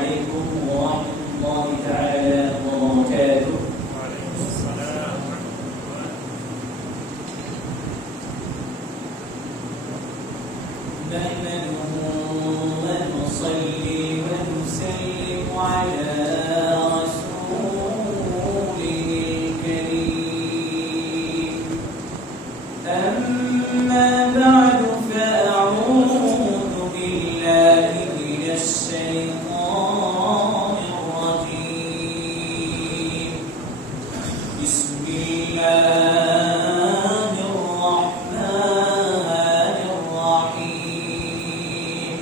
عليكم ورحمة الله تعالى وبركاته. وعليكم السلام ورحمة الله. نحمده ونصلي ونسلم على رسوله الكريم. أما بعد فأعوذ بالله من الشيطان الرجيم. بسم الله الرحمن الرحيم.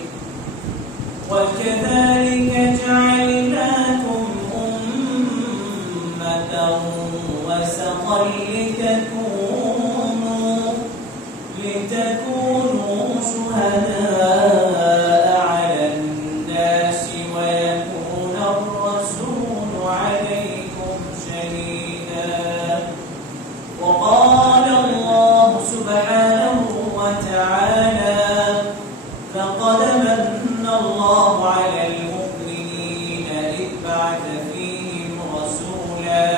وكذلك جعلناكم أمة وسطا لتكونوا شهداء على الناس ويكون الرسول عليكم شهيدا. وقال الله سبحانه وتعالى: لقد من الله على المؤمنين إذ بعث فيهم رسولا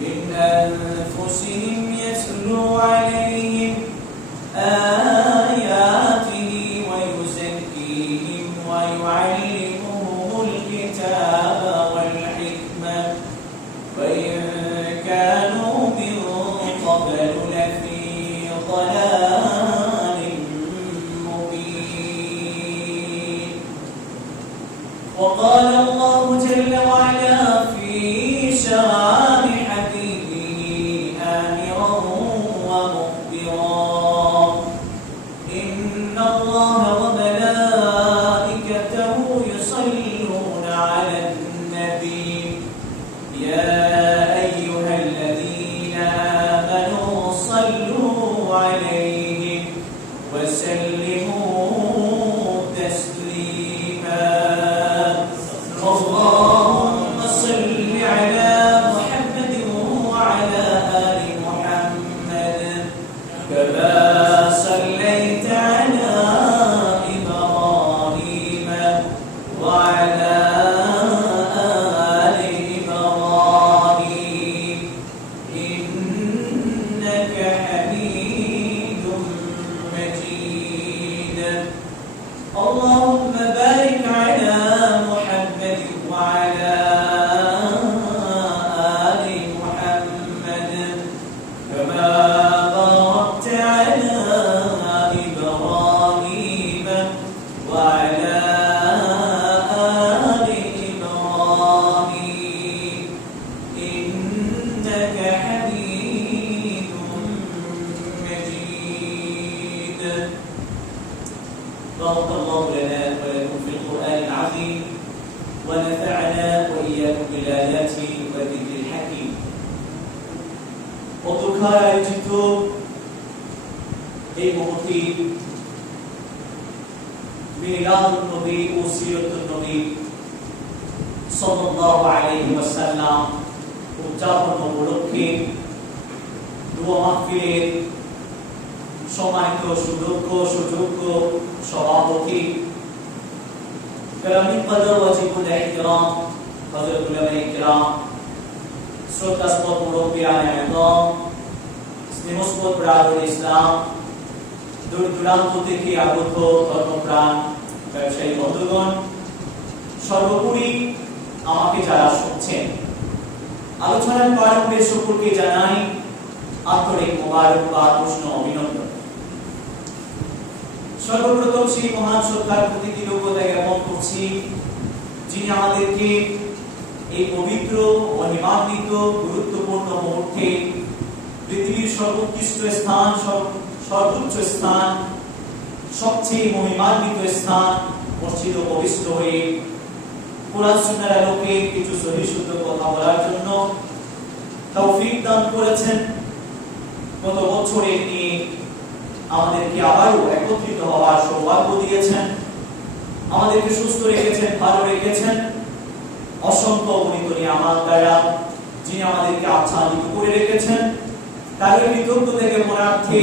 من أنفسهم يتلو عليهم آياته ويزكيهم ويعلمهم الكتاب والحكمة وإن كانوا من قبل لفي ضلال مبين. وقال الله جل وعلا في شان حبيبه آمرا ومخبرا: إن الله وملائكته يصلون على النبي يا أيها الذين آمنوا صلوا عليه وسلموا تسليما. اللهم صل على محمد وعلى آل محمد كما صليت على إبراهيم وعلى آل إبراهيم إنك حميد مجيد. اللهم بارك على محمد وعلى آل محمد كما باركت على إبراهيم وعلى آل إبراهيم إنك حميد مجيد. بارك الله لنا ولكم في القرآن العظيم ونفعنا وإياكم بالآيات والذكر الحكيم. অধ্যক্ষায় আয়োজিত এই মহতী মিলাদুন নবী ও সিরাতুন নবী সাল্লাল্লাহু আলাইহি ওয়াসাল্লাম উদযাপন উপলক্ষে দোয়া মাহফিলের সম্মানিত সুযোগ্য সভাপতি কালামিন কদর ওয়াজিবুল ইহতিরাম হযরত উলামায়ে কিরাম, শ্রদ্ধাস্পদ মুরব্বিয়ানে আযম, স্নেহস্পদ ব্রাদার ইসলাম, দূর দূরান্ত থেকে আগত ধর্মপ্রাণ ব্যবসায়ী বন্ধুগণ, সর্বোপরি আমাকে যারা শুনছেন, আলোচনার প্রারম্ভে সকলকে জানাই আন্তরিক মোবারকবাদ, উষ্ণ অভিনন্দন। সর্বপ্রথম সেই মহান সত্তার প্রতি কৃতজ্ঞতা জ্ঞাপন করছি যিনি আমাদেরকে এই পবিত্র মহিমান্বিত গুরুত্বপূর্ণ মুহূর্তে পৃথিবীর সর্বোৎকৃষ্ট স্থান, সর্বোচ্চ স্থান, সবচেয়ে মহিমান্বিত স্থান মসজিদে প্রবিষ্ট হয়ে কোরআন সুন্নাহর আলোকে কিছু সহিহ শুদ্ধ কথা বলার জন্য তৌফিক দান করেছেন। গত বছরে নিয়ে আমাদেরকে আবারও একত্রিত হওয়ার সৌভাগ্য দিয়েছেন, আমাদেরকে সুস্থ রেখেছেন, ভালো রেখেছেন। অসংখ্য গণিত নিয়ামত দ্বারা যিনি আমাদেরকে আচ্ছাদিত করে রেখেছেন, তাদের কৃতজ্ঞতা থেকে মনার্থে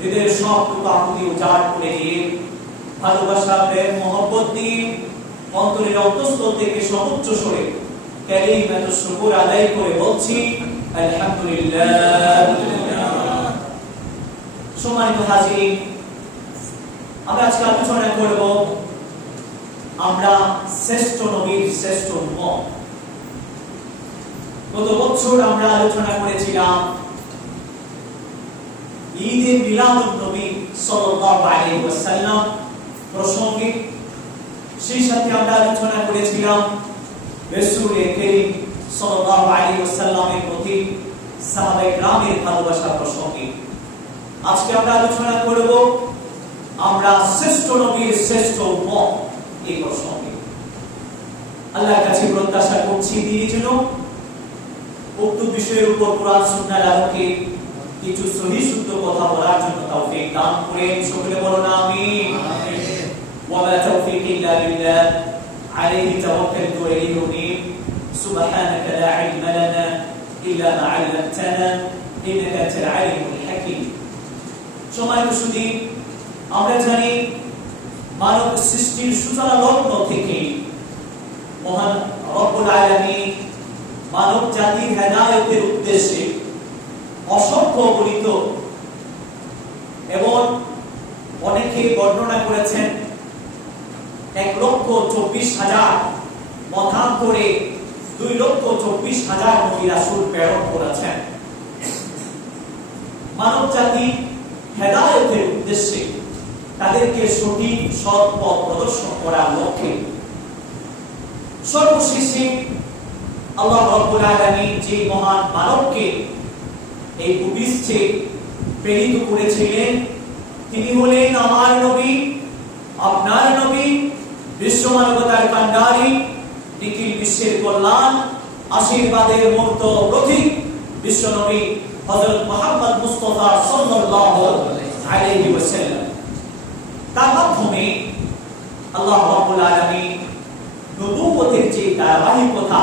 হৃদয়ের সব টুকু আকুতি উজাড় করে দিয়ে ভালোবাসা, প্রেম, মহব্বত দিয়ে অন্তরের অন্তঃস্থল থেকে সর্বোচ্চ স্বরে কালিমাতুশ শুকর আদায় করে বলছি আলহামদুলিল্লাহ। সম্মানিত হাজিরিন, আমরা আজকে আলোচনা করব আমরা শ্রেষ্ঠ নবীর শ্রেষ্ঠ উম্মত। গত বছর আমরা আলোচনা করেছিলাম ঈদে মিলাদুন নবী সাল্লাল্লাহু আলাইহি ওয়াসাল্লাম প্রসঙ্গে। সেই সাথে আমরা আলোচনা করেছিলাম রাসূল করিম সাল্লাল্লাহু আলাইহি ওয়াসাল্লামের প্রতি সাহাবায়ে কেরামের ভালোবাসা প্রসঙ্গে। আজকে আমরা আলোচনা করব আমরা শ্রেষ্ঠ নবীর শ্রেষ্ঠ উম্মত এই প্রসঙ্গে। আল্লাহর কাছে প্রত্যাশা করছি তিনি যেন উক্ত বিষয়ের উপর কোরআন সুন্নাহর আলোকে কিছু সহিহ শুদ্ধ কথা বলার জন্য তৌফিক দান করেন। সকলে বলুন আমিন। ওয়া মা তাওফীকি ইল্লা বিল্লাহ আলাইহি তাওয়াক্কালতু ওয়া ইলাইহি উনীব। সুবহানাকা লা ইলমা লানা ইল্লা মা 'আল্লামতানা ইন্নাকা আনতাল আলিমুল হাকীম। সম্মানিত সুধী, আমরা জানি মানব সৃষ্টির সূচনা লগ্ন থেকে মহান রব্বুল আলামিন মানব জাতির হেদায়েতের উদ্দেশ্যে অসংখ্য অগণিত এবং অনেকে বর্ণনা করেছেন 1,24,000 মতান্তরে 2,24,000 নবী রাসূল প্রেরণ করেছেন মানব জাতি হেদায়েতের উদ্দেশ্যে, তাদেরকে সঠিক সৎ পথ প্রদর্শন করার লক্ষ্যে। সর্বশেষে আল্লাহ রাব্বুল আলামিন যে মহান মানবকে এই ভূপৃষ্ঠে প্রেরিত করেছিলেন তিনি হলেন আমার নবী, আপনার নবী, বিশ্ব মানবতার কান্ডারি, নিখিল বিশ্বের কল্যাণ, আশীর্বাদের মূর্ত প্রতীক বিশ্ব নবী হযরত মুহাম্মদ মুস্তাফা সাল্লাল্লাহু আলাইহি ওয়াসাল্লাম। তার মাধ্যমে আল্লাহ রাব্বুল আলামিন নবুয়তের যে ধারাবাহিকতা,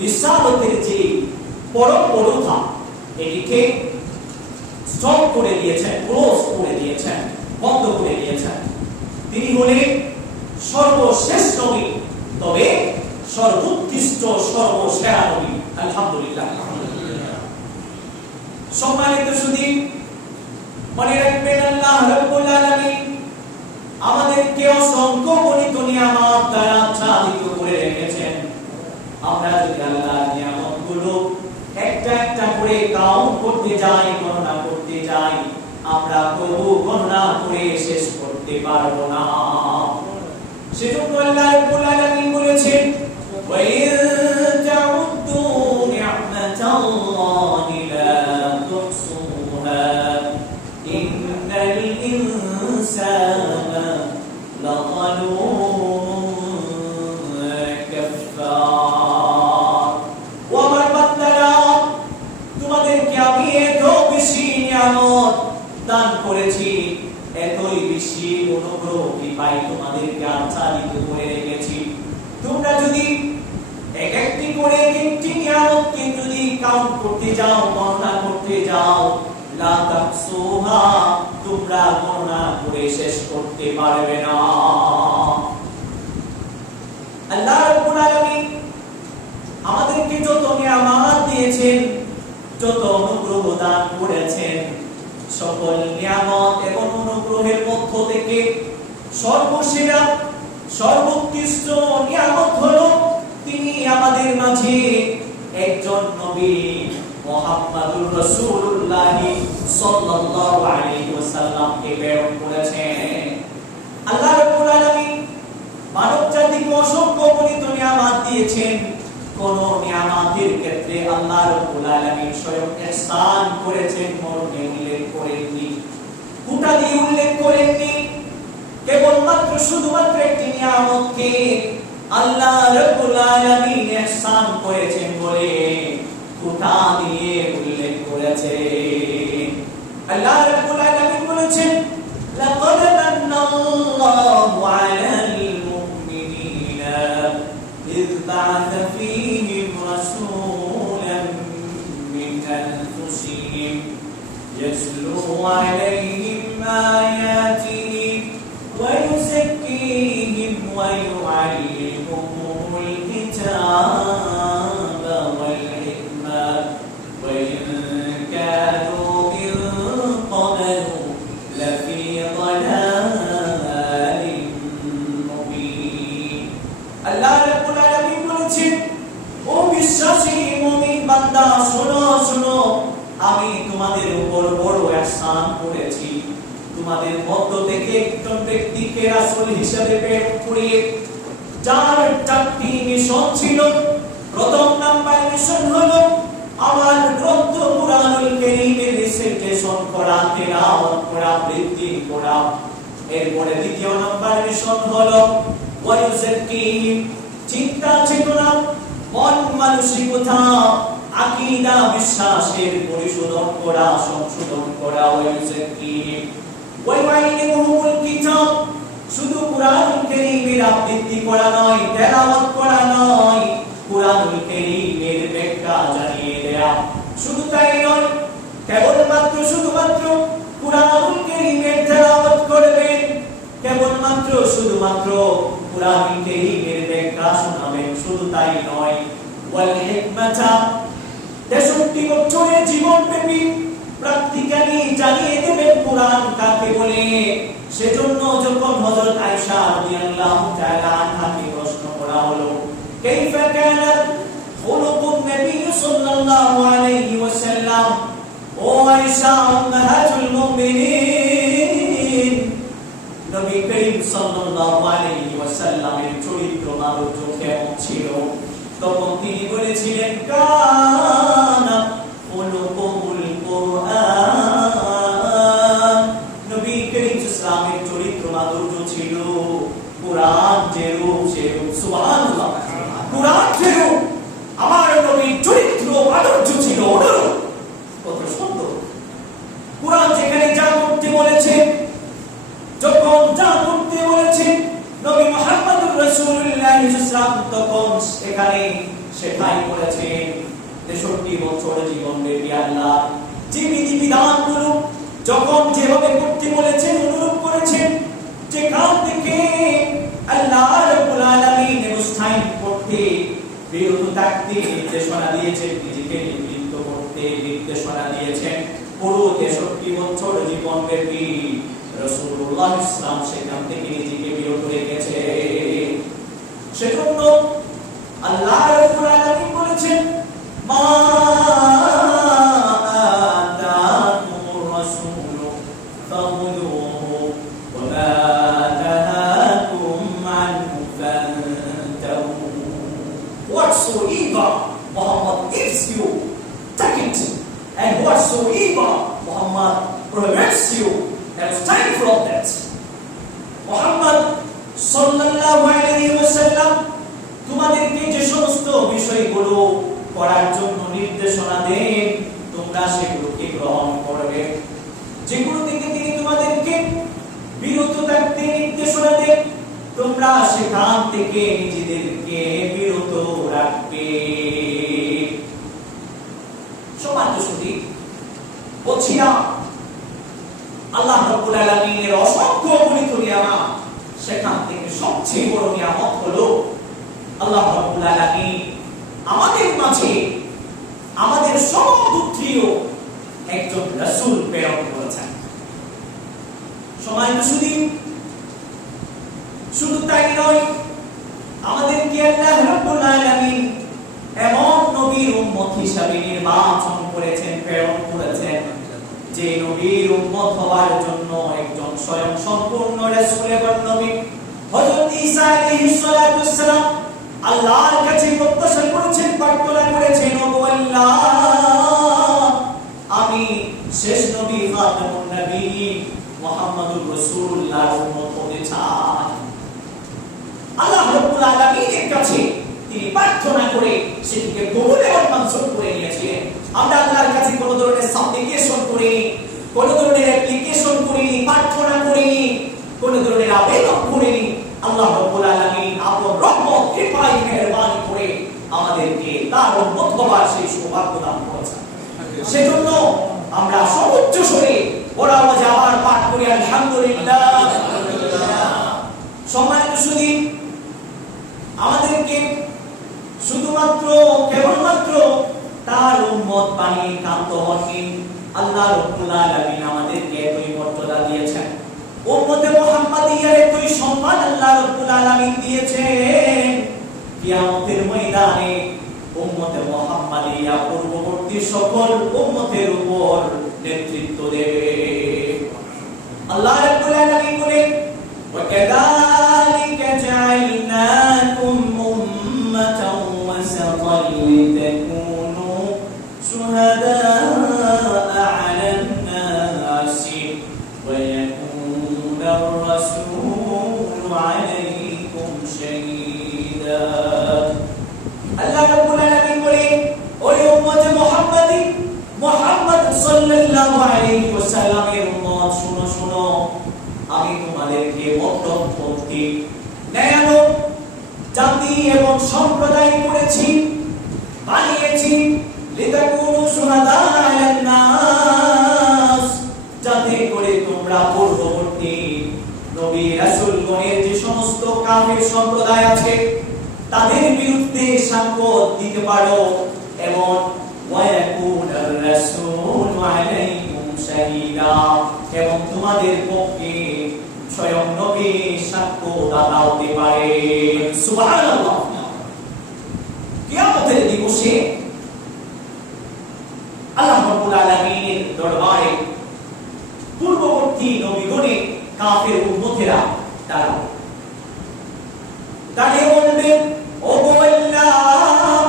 রিসালাতের যে পরম্পরা এটিকে স্টপ করে দিয়েছেন, ক্লোজ করে দিয়েছেন, বন্ধ করে দিয়েছেন। তিনি হলেন সর্বশেষ নবী, তবে সর্বোৎকৃষ্ট সর্বসেরা নবী। আলহামদুলিল্লাহ। সম্মানিত সুধী, মনে রাখবেন আল্লাহ রাব্বুল আলামিন আমাদেরকে অসংখ্য গণিত নিয়ামত দ্বারা আচ্ছাদিত করে রেখেছেন। আমরা যদি আল্লাহর নিয়ামতগুলো একটা একটা করে কাউন্ট করতে যাই, গণনা করতে যাই, আমরা বহু গণনা করে শেষ করতে পারবো না। সেজন্য আল্লাহ রাব্বুল আলামিন বলেছেন ওয়া ইন তাউদ্দু নি'মাতাল্লাহি লা তুহসুহা ইন্নাল ইনসানা লাযালুমুন কাফফার। ও আমার বান্দারা, তোমাদেরকে আমি এত বেশি নিয়ামত দান করেছি, এতই বেশি অনুগ্রহ কৃপায় তোমাদেরকে আচ্ছাদিত করে রেখেছি। তোমরা যদি এক একটি করে একটি নিয়ামতকে যদি কাউন্ট করতে যাও, গণনা করতে যাও, লা তাহসুহা, তোমরা গণনা করে শেষ করতে পারবে না। আল্লাহ রাব্বুল আলামিন আমাদেরকে যত নিয়ামত দিয়েছেন, যত অনুগ্রহ দান করেছেন, সকল নিয়ামত এবং অনুগ্রহের মধ্য থেকে সর্বসেরা সর্বোৎকৃষ্ট নিয়ামত হলো তিনি আমাদের মাঝে একজন নবী মুহাম্মাদুর রাসূলুল্লাহ সাল্লাল্লাহু আলাইহি ওয়াসাল্লামকে প্রেরণ করেছেন। আল্লাহ রাব্বুল আলামিন মানব জাতিকে অসংখ্য গণিত নিয়ামত দিয়েছেন। কোন নিয়ামতের ক্ষেত্রে আল্লাহ রাব্বুল আলামিন স্বয়ং ইহসান করেছেন মর্মে উল্লেখ করেননি, গোটা দিয়ে উল্লেখ করেননি। কেবলমাত্র শুধুমাত্র একটি নিয়ামতকে আল্লাহ রাব্বুল আলামিন ইহসান করেছেন বলে গোটা দিয়ে উল্লেখ করেছেন। আল্লাহ রাব্বুল আলামিন বলেছেন লাকাদ মান্নাল্লাহু আলাল মুমিনিনা ইয বা'আথা ফীহিম রাসূলান মিন আনফুসিহিম ইয়াতলু আলাইহিম আয়াতিহি ওয়া ইউযাক্কিহিম ওয়া والحكمة وإن كانوا من قبل لفي ضلال مبين আল্লাহ রাব্বুল আলামিন বলেছেন ও বিশ্বাসী মুমিন বান্দা শোনো শোনো আমি তোমাদের উপর বড় ihsan করেছি তোমাদের মধ্য থেকে একজন ব্যক্তিকে রাসূল হিসেবে প্রেরণ করে যার চারটি মিশন ছিল প্রথম নাম্বার মিশন হলো আমার গ্রন্থ কুরআনুল কারীমের রিসাইটেশন করা তেলাওয়াত করা বৃদ্ধি করা এরপরে দ্বিতীয় নাম্বার মিশন হলো ওয়ায়ুযাক্কিহিম চিন্তা চেতনা মন মানসিকতা আকীদা বিশ্বাসের পরিশোধন করা সংশোধন করা ওয়ায়ুযাক্কিহিম ওয়ায়ুআল্লিমুহুমুল কিতাব শুধু কুরআনুল কারীমের আবৃত্তি করা নয় তেলাওয়াত করা নয় কুরআনুল কারীমের ব্যাখ্যা জানিয়ে দেয়া শুধু তাই নয় কেবলমাত্র শুধুমাত্র কুরআনুল কারীমের তেলাওয়াত করবেন কেবলমাত্র শুধুমাত্র কুরআনুল কারীমের ব্যাখ্যা শোনাবেন শুধু তাই নয় ওয়াল হিকমাতা 63 বছরের জীবনব্যাপী প্র্যাকটিক্যালি জানিয়ে দেবেন কুরআন কাকে বলে সেজন্য যখন হযরত আয়েশা রাদিয়াল্লাহু তাআলা আনহাকে প্রশ্ন করা হলো কাইফা কানাত খুলুকুন নবী সাল্লাল্লাহু আলাইহি ওয়াসাল্লাম ও আয়েশা উম্মাহাতুল মুমিনিন নবী করিম সাল্লাল্লাহু আলাইহি ওয়াসাল্লামের চরিত্র মাধুর্য কেমন ছিল তখন তিনি বলেছিলেন কানা খুলুকুল কুরআন নবী করিম সাল্লামের চরিত্র মাধুর্য ছিল কুরআন যেরূপ সেরূপ সুবহানাল্লাহ কুরআন যেরূপ আমার নবীর চরিত্র মাধুর্য ছিল অনুরূপ কত সুন্দর কুরআন যেখানে যা করতে বলেছে যখন যা করতে বলেছে নবী মুহাম্মদুর রাসূলুল্লাহ সাল্লাল্লাহু তখন এখানে সেটাই করেছেন 63 বছর জীবনব্যাপী আল্লাহ যে বিধিবিধানগুলো যখন যেভাবে করতে বলেছেন অনুরূপ করেছেন যেখান থেকে আল্লাহ রাব্বুল আলামিন মুস্তাহিন করতে বিরত থাকতে নির্দেশনা দিয়েছেন নিজেকে নিবৃত্ত করতে নির্দেশনা দিয়েছেন পুরো 63 বছর জীবনব্যাপী রাসূলুল্লাহ ইসলাম সেখান থেকে নিজেকে বিরত রেখেছে সেজন্য আল্লাহ রাব্বুল আলামিন বলেছেন মা আতাকুমুর রাসূলু ফাখুযুহু ওয়া মা নাহাকুম আনহু ফান্তাহু whatsoever Muhammad gives you take it and whatsoever Muhammad prohibits you abstain from that Muhammad sallallahu alaihi wasallam তোমাদেরকে যে সমস্ত বিষয়গুলো করার জন্য নির্দেশনা দেন তোমরা সেগুলোকে গ্রহণ করবে যেগুলো থেকে তিনি তোমাদেরকে বিরত থাকতে নির্দেশনা দেন তোমরা সেখান থেকে নিজেদেরকে বিরত রাখবে সম্মানিত সুধী বলছিলাম আল্লাহ রাব্বুল আলামিনের অসংখ্য অগণিত নিয়ামত সেখান থেকে সবচেয়ে বড় নিয়ামত হলো আল্লাহ রাব্বুল আলামিন আমাদের মাঝে আমাদের সর্বোত্তম একজন রাসূল প্রেরণ করেছেন সম্মানিত সুধী শুধু তাই নয় আমাদেরকে আল্লাহ রাব্বুল আলামিন এমন নবীর উম্মত হিসেবে নির্বাচন করেছেন প্রেরণ করেছেন যে নবীর উম্মত হওয়ার জন্য একজন স্বয়ং সম্পূর্ণ রাসূল এবং নবী হযরত ঈসা আলাইহিস সালাতু ওয়াস সালাম আল্লাহর কাছে প্রত্যাশা করেছেন প্রার্থনা করেছেন ও আল্লাহ আমি শেষ নবী খাতামুন নবিয়্যিন মুহাম্মদুর রাসূলুল্লাহর উম্মত হতে চাই আল্লাহ রাব্বুল আলামিনের কাছে তিনি প্রার্থনা করে সেটিকে কবুল এবং মঞ্জুর করে নিয়েছিলেন আমরা আল্লাহর কাছে কোনো ধরনের সাপ্লিকেশন করি কোনো ধরনের অ্যাপ্লিকেশন করি প্রার্থনা করি কোনো ধরনের আবেদন করি আল্লাহ রাব্বুল আলামিন আপন রহমত কৃপায় মেহেরবানি করে আমাদেরকে তার উম্মত হওয়ার সেই সৌভাগ্য দান করেছেন সেজন্য আমরা সর্বোচ্চ স্বরে বড় আওয়াজে আবার পাঠ করি আলহামদুলিল্লাহ সম্মানিত সুধী আমাদেরকে শুধুমাত্র কেবলমাত্র তার উম্মত বানিয়ে কান্ত হননি। আল্লাহ রাব্বুল আলামিন আমাদেরকে এতই মর্যাদা দিয়েছেন, উম্মতে মুহাম্মাদিয়ার এতই সম্মান আল্লাহ রাব্বুল আলামিন দিয়েছেন। কিয়ামতের ময়দানে উম্মতে মুহাম্মাদিয়া পূর্ববর্তী সকল উম্মতের উপর নেতৃত্ব দেবে। আল্লাহ রাব্বুল আলামিন বলেন, ওয়া কাযালিকা জাআলনাকুম উম্মাতাও ওয়াসাতান লিতাকুনু শুহাদাআ আলান নাসি ওয়া ইয়াকুনা আর-রাসূলু আলাইকুম শাহীদা। আল্লাহ রাব্বুল আলামিন বলেন, ওই উম্মতে মুহাম্মাদি মুহাম্মদ সাল্লাল্লাহু আলাইহি ওয়াসাল্লামের উম্মত, শুনো শুনো, আমি তোমাদেরকে মধ্যপন্থী ন্যায়ালো জাতি এবং সম্প্রদায় করেছি, বানিয়েছি, লিতাকুনু শুহাদা আলান নাস, যাতে করে তোমরা পূর্ববর্তী নবী রাসূলগণের যে সমস্ত কাফের সম্প্রদায় আছে তাদের বিরুদ্ধে সাক্ষ্য দিতে পারো, এবং ওয়ায়াকুনার রাসূলু আলাইকুম শাহীদা, এবং তোমাদের পক্ষে স্বয়ং নবী সাক্ষ্যদাতা হতে পারে। সুবহানাল্লাহ। কিয়ামতের দিবসে আল্লাহ রাব্বুল আলামিনের দরবারে পূর্ববর্তী নবীগণের কাফের উম্মতেরা দাঁড়িয়ে বলবেন, ও গো আল্লাহ,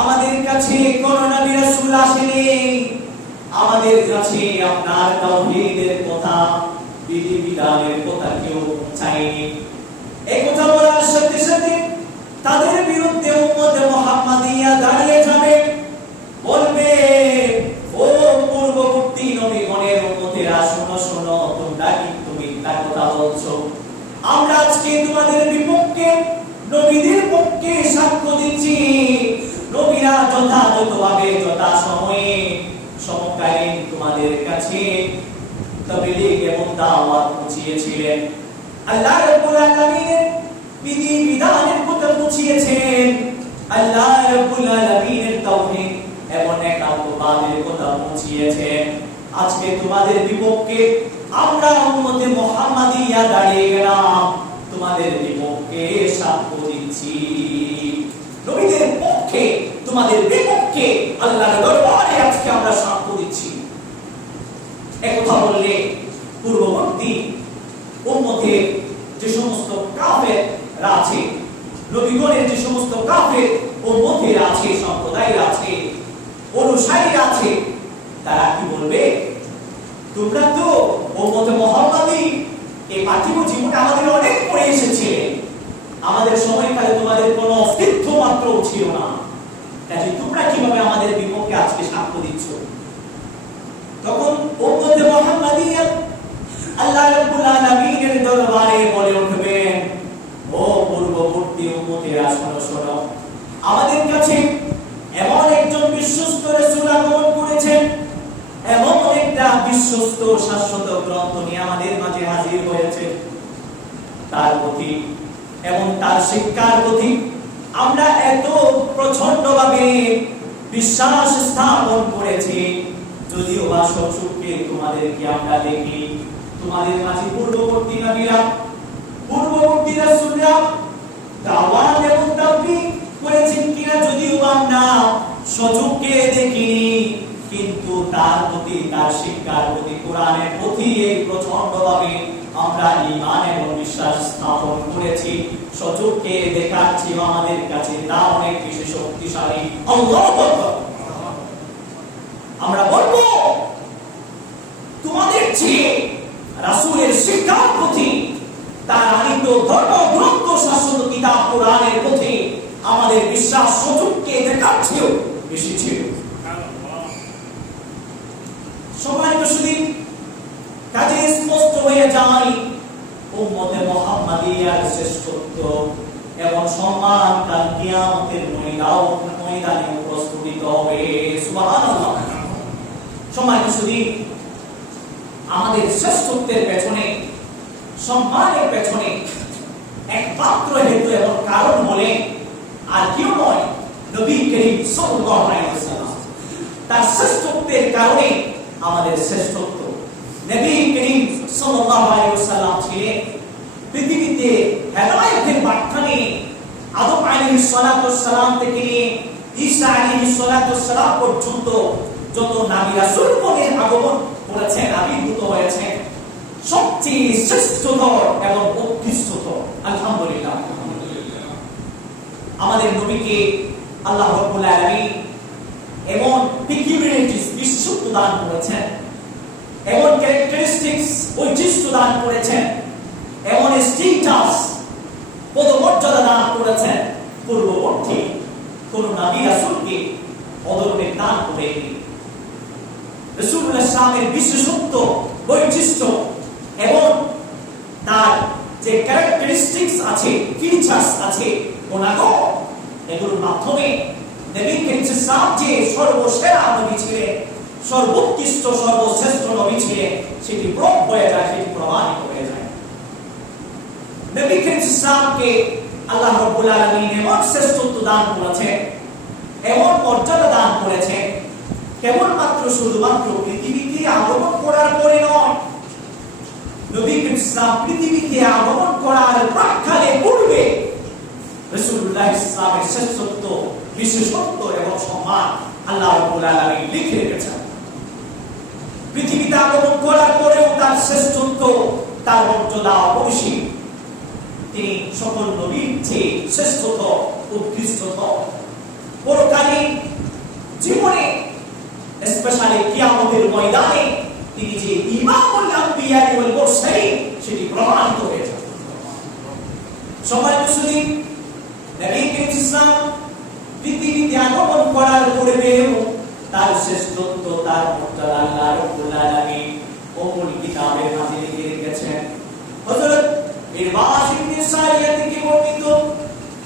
আমাদের কাছে কোন নবী রাসূল আসেনি, আমাদের কাছে আপনার তাওহীদের কথা, বিধিবিধানের কথা কেউ চায়নি। এই কথা বলার সাথে সাথে তাদের বিরুদ্ধে উম্মতে মুহাম্মাদিয়া দাঁড়িয়ে যাবে, বলবে, ও পূর্ববর্তী নবীগণের উম্মতেরা, শোনো শোনো, তোমরা কিন্তু মিথ্যা কথা বলছো। আমরা আজকে তোমাদের বিপক্ষে নবীদের পক্ষে সাক্ষ্য দিচ্ছি। নবীরা যথাযথভাবে যথাসময়ে সমকালীন তোমাদের কাছে তাবলীগ এবং দাওয়াত পৌঁছিয়েছিলেন। আল্লাহ রাব্বুল আলামিনের বিধিবিধানের কথা পৌঁছিয়েছেন। আল্লাহ রাব্বুল আলামিনের তাওহীদ এবং একাত্মবাদের কথা পৌঁছিয়েছেন। আজকে তোমাদের বিপক্ষে আমরা উম্মতে মুহাম্মাদিয়া দাঁড়িয়ে গেলাম, তোমাদের বিপক্ষে সাক্ষ্য দিচ্ছি। নবীদের পক্ষে, তোমাদের বিপক্ষে আল্লাহর দরবারে আজকে আমরা সাক্ষ্য দিচ্ছি। একথা বললে পূর্ববর্তী উম্মতের যে সমস্ত কাফেররা আছে, নবীগণের যে সমস্ত কাফের উম্মতেরা আছে, সম্প্রদায়রা আছে, অনুসারীরা আছে, তারা কি বলবে, তোমরা তো উম্মতে মুহাম্মাদি এই পার্থিব জীবনে আমাদের অনেক পড়ে এসেছিলে, আমাদের সময়কালে তোমাদের কোনো অস্তিত্ব মাত্র ছিল না, তাই তোমরা কিভাবে আমাদের বিপক্ষে আজকে সাক্ষ্য দিচ্ছ? তখন উম্মতে মুহাম্মাদিয়া আল্লাহ রাব্বুল আলামিনের দরবারে বলে উঠবেন, ও পূর্ববর্তী উম্মতেরা, শোনো শোনো, আমাদের কাছে এমন একজন বিশ্বস্ত রাসূল আগমন করেছেন, এমন একটা বিশ্বস্ত শাশ্বত গ্রন্থ নিয়ে আমাদের মাঝে হাজির হয়েছে। তার প্রতি এবং তার শিক্ষার প্রতি আমরা এত প্রচন্ডভাবে বিশ্বাস স্থাপন করেছি, যদিও বা সচক্ষে তোমাদেরকে আমরা দেখি, তোমাদের মাঝে পূর্ববর্তী নবীরা, পূর্ববর্তী রাসূলরা দাওয়াত এবং তাবলীগ করেছেন কিনা যদিও বা আমরা সচক্ষে দেখিনি, কিন্তু তার প্রতি, তার শিক্ষার প্রতি, কোরআনের প্রতি এই প্রচন্ডভাবে আমরা ঈমান এবং বিশ্বাস স্থাপন করেছি। সচক্ষে দেখাচ্ছি আমাদের কাছে তা অনেক বেশি শক্তিশালী। আল্লাহু আকবার। আমরা বলবো, তোমাদের চেয়ে রাসূলের শিক্ষার প্রতি, তার আনিত ধর্মগ্রন্থ শাশ্বত কিতাব কোরআনের প্রতি আমাদের বিশ্বাস সচক্ষে দেখাচ্ছেও বেশি ছিল। সম্মানিত শুধু কাজে স্পষ্ট হয়ে যায় উম্মতে মুহাম্মাদিয়ার শ্রেষ্ঠত্ব এবং সম্মান কাল কিয়ামতের ময়দানে প্রস্ফুটিত হবে। সুবহানাল্লাহ। সম্মানিত শুধু আমাদের শ্রেষ্ঠত্বের পেছনে, সম্মানের পেছনে একমাত্র হেতু এবং কারণ হলে আর কেউ নয়, নবী করিম সাল্লাল্লাহু আলাইহি ওয়াসাল্লাম। তার শ্রেষ্ঠত্বের কারণে আমাদের শ্রেষ্ঠত্ব। নবী করিম সাল্লাল্লাহু আলাইহি ওয়াসাল্লাম ছিলেন পৃথিবীতে হেদায়েতের বার্তা নিয়ে আদম আলাইহিস সালাতু ওয়াস সালাম থেকে নিয়ে ঈসা আলাইহিস সালাতু ওয়াস সালাম পর্যন্ত যত নবী রাসূলগণের আগমন করেছেন, আবির্ভূত হয়েছেন, সবচেয়ে শ্রেষ্ঠতর এবং উৎকৃষ্টতর। আলহামদুলিল্লাহ। আমাদের নবীকে আল্লাহ রাব্বুল আলামিন এমন পেকিউলিয়ারিটিস, বিশেষত্ব দান করেছেন, এমন ক্যারেক্টারিস্টিক্স, বৈশিষ্ট্য দান করেছেন, এমন স্ট্যাটাস, পদমর্যাদা দান করেছেন, পূর্ববর্তী কোন নবী রাসূলকে অধর্মের দান করেননি। রাসূলুল্লাহ সাল্লাল্লাহু বিশেষত্ব, বৈশিষ্ট্য এবং তার যে ক্যারেক্টারিস্টিক্স আছে, ফিচার্স আছে, গুণাগুণ, এগুলোর মাধ্যমে নবী করিম সাল্লাল্লাহু যে সর্বসেরা নবী ছিলেন, সর্বোৎকৃষ্ট সর্বশ্রেষ্ঠ নবী ছিলেন, সেটি প্রমাণ হয়ে যায়, সেটি প্রমাণিত হয়ে যায়। নবী করিম সাল্লাল্লাহুকে আল্লাহ রাব্বুল আলামিন এমন শ্রেষ্ঠত্ব দান করেছেন, এমন মর্যাদা দান করেছেন, কেবলমাত্র শুধুমাত্র পৃথিবীতে আগমন করার পরে নয়, নবী করিম সাল্লাল্লাহু পৃথিবীতে আগমন করার প্রাক্কালে পূর্বে রাসূলুল্লাহ সাল্লাল্লাহু শ্রেষ্ঠত্ব, বিশেষত্ব এবং সম্মান আল্লাহ রাব্বুল আলামিন লিখে রেখেছেন। পৃথিবীতে আগমন করার পরেও তার শ্রেষ্ঠত্ব, তার মর্যাদা অপরিসীম। তিনি সকল নবীর চেয়ে শ্রেষ্ঠতর, উৎকৃষ্টতর। পরকালীন জীবনে, স্পেশালি কিয়ামতের ময়দানে তিনি যে ইমামুল আম্বিয়া ওয়াল মুরসালিন, সেটি প্রমাণিত হয়েছে। সম্মানিত সুধী, নবী করিম সাল্লাল্লাহু পৃথিবীতে আগমন করার পূর্বেও তার শ্রেষ্ঠত্ব, তার মর্যাদা আল্লাহ রাব্বুল আলামিন অমূল কিতাবের মাঝে লিখে রেখেছেন। হযরত ইরবাস ইবনে সারিয়া থেকে বর্ণিত,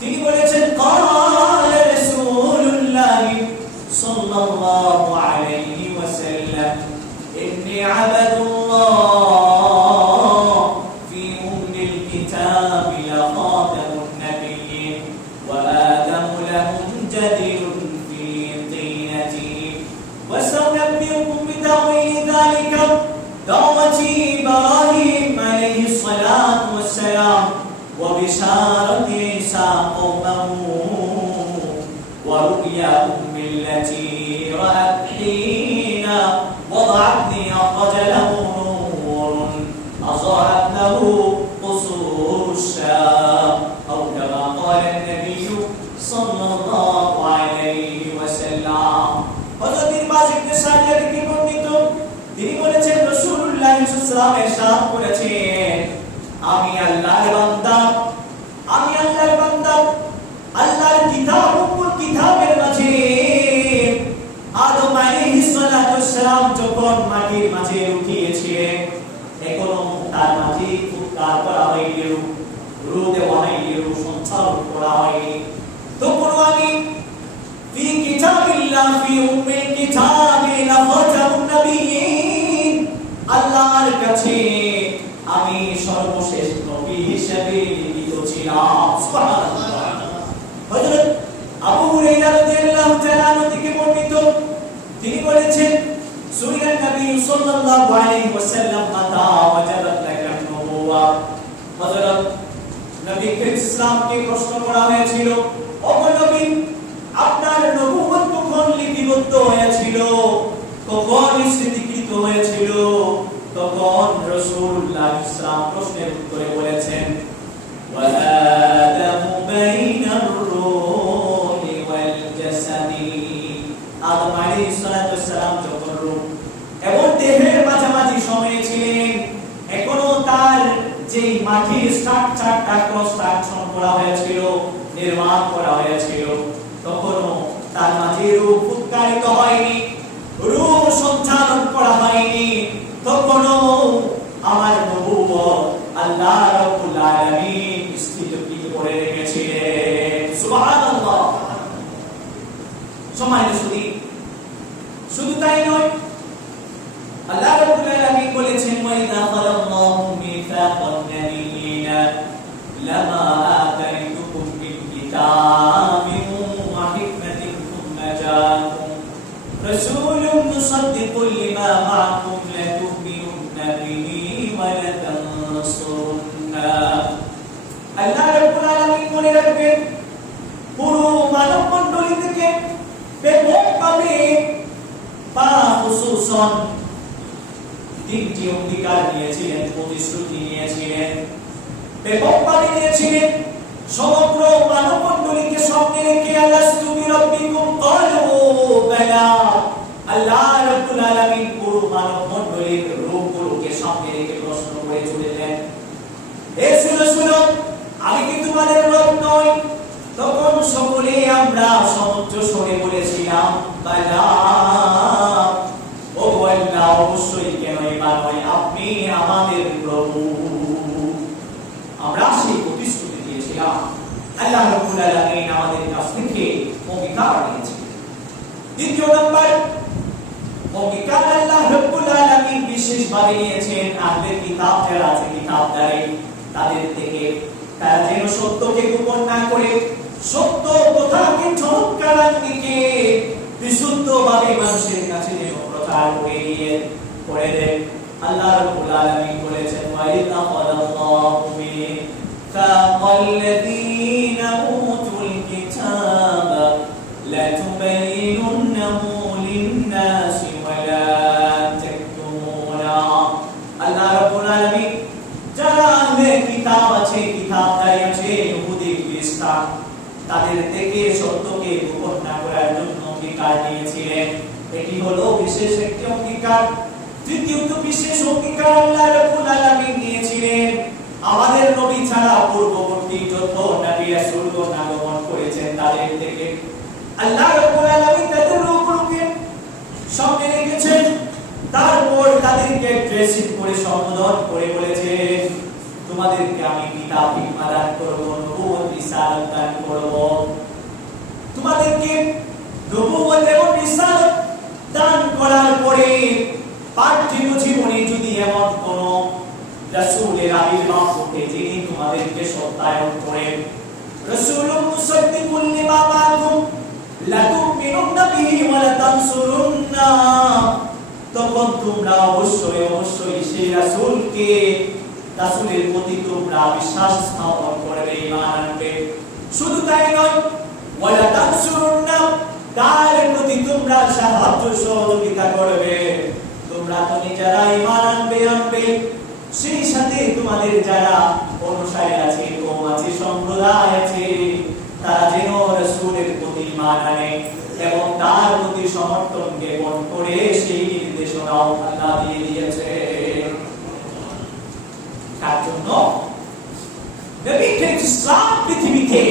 তিনি বলেছেন, قال رسول الله صلى الله عليه وسلم إني عبد الله في أم الكتاب لخاتم النبيين وآدم لمنجدل في طينته وسأنبئكم بتأويل ذلك دعوة إبراهيم عليه الصلاة والسلام وبشارة عيسى قومه ورؤيا أم التي رأت حين وضعتني أخرج له نور أضاءت له قصور الشام أو كما قال النبي صلى الله عليه وسلم। হযরত ইরবাস ইবনে সারিয়া থেকে বর্ণিত, তিনি বলেছেন, রাসূলুল্লাহ সাল্লাল্লাহু আলাইহি ওয়াসাল্লাম ইরশাদ করেছেন, আমি আল্লাহর বান্দা, আমি আল্লাহর বান্দা। আল্লাহর কিতাব, উম্মুল কিতাবের মাঝে আদম আলাইহিস সালাতু ওয়াস সালাম যখন মাটির মাঝে উঠিয়েছিলেন, এখনো তার মাঝে ফুৎকার করা হয়নি, রূহ দেওয়া হয়নি, সঞ্চালন করা হয়নি, তখন আমি ফি কিতাবিল্লাহ ফি উম্মিল কিতাবি লাখাতামুন নবিয়্যিন, আল্লাহর কাছে আমি সর্বশেষ নবী হিসেবে লিখিত ছিলাম। সুবহানাল্লাহ। হযরত আবু হুরায়রা রাদিয়াল্লাহু তাআলা থেকে বর্ণিত, তিনি বলেছেন, সুইরান নবী সাল্লাল্লাহু আলাইহি ওয়াসাল্লাম মাতা ওয়াজাবাত লাকা নবুওয়া। হযরত নবী করিম ইসলামকে প্রশ্ন করা হয়েছিল, ও নবী, আপনার নবুয়ত কখন লিপিবদ্ধ হয়েছিল, কখন স্বীকৃত হয়েছিল? তখন রাসূলুল্লাহ ইসলাম প্রশ্নের উত্তরে বলেছেন, ওয়া আদামু বাইনার রূহি ওয়াল জাসাদি। আদম আলাইহিস সালাতু ওয়াস সালাম যখন রূহ এবং দেহের মাঝামাঝি সময়ে ছিলেন, এখনো তার যে মাটির স্ট্রাকচারটা কনস্ট্রাকশন করা হয়েছিল, নির্মাণ করা হয়েছিল, তখনও তার মাঝে রূহ উৎকারিত হয়নি, রূহ সঞ্চালন করা হয়নি, তখনও আমার নবুয়ত আল্লাহ রাব্বুল আলামিন স্থিতিকৃত করে রেখেছিলেন। সুবহানাল্লাহ। সম্মানিত সুধী, শুধু তাই নয়, আল্লাহ রাব্বুল আলামিন বলেছেন, ওয়া ইযা খালাল্লাহু মিসাকান নাবিয়িনা লামা আতাইতুকুম মিন কিতাবিন মুসাদ্দিকুল লিমা মাআকুম লাতুমিনুন্না বিহি ওয়া লাতানসুরুন্না। আল্লাহ রাব্বুল আলামিন মনে রাখবেন, পুরো মানব মণ্ডলী থেকে ব্যাপকভাবে বা খুসুসান তিনটি অঙ্গীকার নিয়েছিলেন, প্রতিশ্রুতি নিয়েছিলেন, ব্যাপকভাবে নিয়েছিলেন। সমগ্র মানব মণ্ডলীকে সামনে রেখে আলাস্তু বিরাব্বিকুম ক্বালু বালা। আল্লাহ রাব্বুল আলামিন পুরো মানব মণ্ডলীর রূপগুলোকে সামনে রেখে প্রশ্ন করে চলেছেন, হে শুনো, আমি কি তোমাদের রব নই? তখন সকলে আমরা সমুচ্চ স্বরে বলেছিলাম, বালা, ও আল্লাহ, অবশ্যই, কেন এবার নয়, আপনি আমাদের প্রভু। আমরা সেই প্রতিশ্রুতি দিয়েছিলাম। আল্লাহ রাব্বুল আলামিন আমাদের কাছ থেকে অঙ্গীকার নিয়েছিলেন। দ্বিতীয় নম্বর অঙ্গীকার আল্লাহ রাব্বুল আলামিন বিশেষভাবে নিয়েছেন আহলে কিতাব যারা আছে, কিতাবদারে, তাদের থেকে তারা যেন সত্যকে গোপন না করে সত্য কথাকে চমৎকার আঙ্গিকে বিশুদ্ধভাবে মানুষের কাছে যেন প্রচার করে দেন। আল্লাহ রাব্বুল আলামিন বলেছেন, ওয়া ইযা ক্বালাল্লাহু মিসাকাল্লাযীনা উতুল কিতাবা লাতুবাইয়িনুন্নাহু লিন-নাসি ওয়া লা তাকতুমুনা। আল্লাহ রাব্বুল আলামিন যারা আহলে কিতাব আছে, কিতাবদারি আছে, ইহুদি খ্রিস্টান, তাদের থেকে সত্যকে গোপন না করার জন্য অঙ্গীকার নিয়েছিলেন। এটি হলো বিশেষ একটি অঙ্গীকার। তৃতীয়ত বিশেষ অঙ্গীকার আল্লাহ রাব্বুল আলামিন নিয়েছিলেন আমাদের নবী ছাড়া পূর্ববর্তী যত নবী রাসূলগণ আগমন করেছেন তাদের থেকে। আল্লাহ রাব্বুল আলামিন তাদের রূপকে সামনে রেখেছেন, তারপর তাদেরকে ড্রেসিং করে সম্বোধন করে বলেছেন, তোমাদেরকে আমি কিতাব হিকমত দান করব, নবুয়ত রিসালাত দান করব। তোমাদেরকে নবুয়ত এবং রিসালাত দান করার পরে পার্থিব জীবনে যদি এমন কোন রাসূলের আবির্ভাব ঘটে যিনি তোমাদেরকে সত্যায়ন করেন, রাসূলুম মুসাদ্দিকুল লিমা মাআকুম লাতুমিনুন্না বিহি ওয়া লাতানসুরুন্না, তখন তোমরা অবশ্যই সেই রাসূলকে, রাসূলের প্রতি তোমরা বিশ্বাস স্থাপন করবে, ঈমান আনবে। শুধু তাই নয়, ওয়া লাতানসুরুন্না, তার প্রতি তোমরা সাহায্য সহযোগিতা করবে। তোমরা তো নিজেরা ঈমান আনবে, সেই সাথে তোমাদের যারা অনুসারী আছে, কওম আছে, সম্প্রদায় আছে, তারা যেন রাসূলের প্রতি ঈমান আনে এবং তার প্রতি সমর্থন জ্ঞাপন করে সেই নির্দেশনাও আল্লাহ দিয়ে দিয়েছে। তার জন্য নবী ইসলাম পৃথিবীতে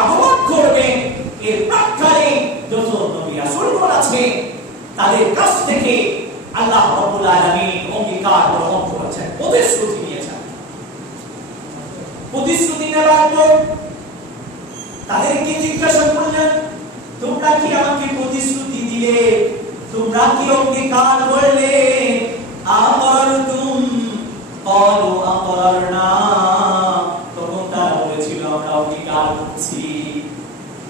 আগমন করবে, এর প্রাক্কালে যত নবী রাসূলগণ আছে তাদের কাছ থেকে আল্লাহ রাব্বুল আলামিন অঙ্গীকার গ্রহণ করেছেন, প্রতিশ্রুতি দিয়েছেন। প্রতিশ্রুতি নেওয়ার পর তাদেরকে জিজ্ঞাসা করলেন, তোমরা কি আমাকে প্রতিশ্রুতি দিলে, তোমরা কি অঙ্গীকার করলে? আকরারতুম ক্বালু আকরারনা, তখন তারা বলেছিল আমরা অঙ্গীকার করছি।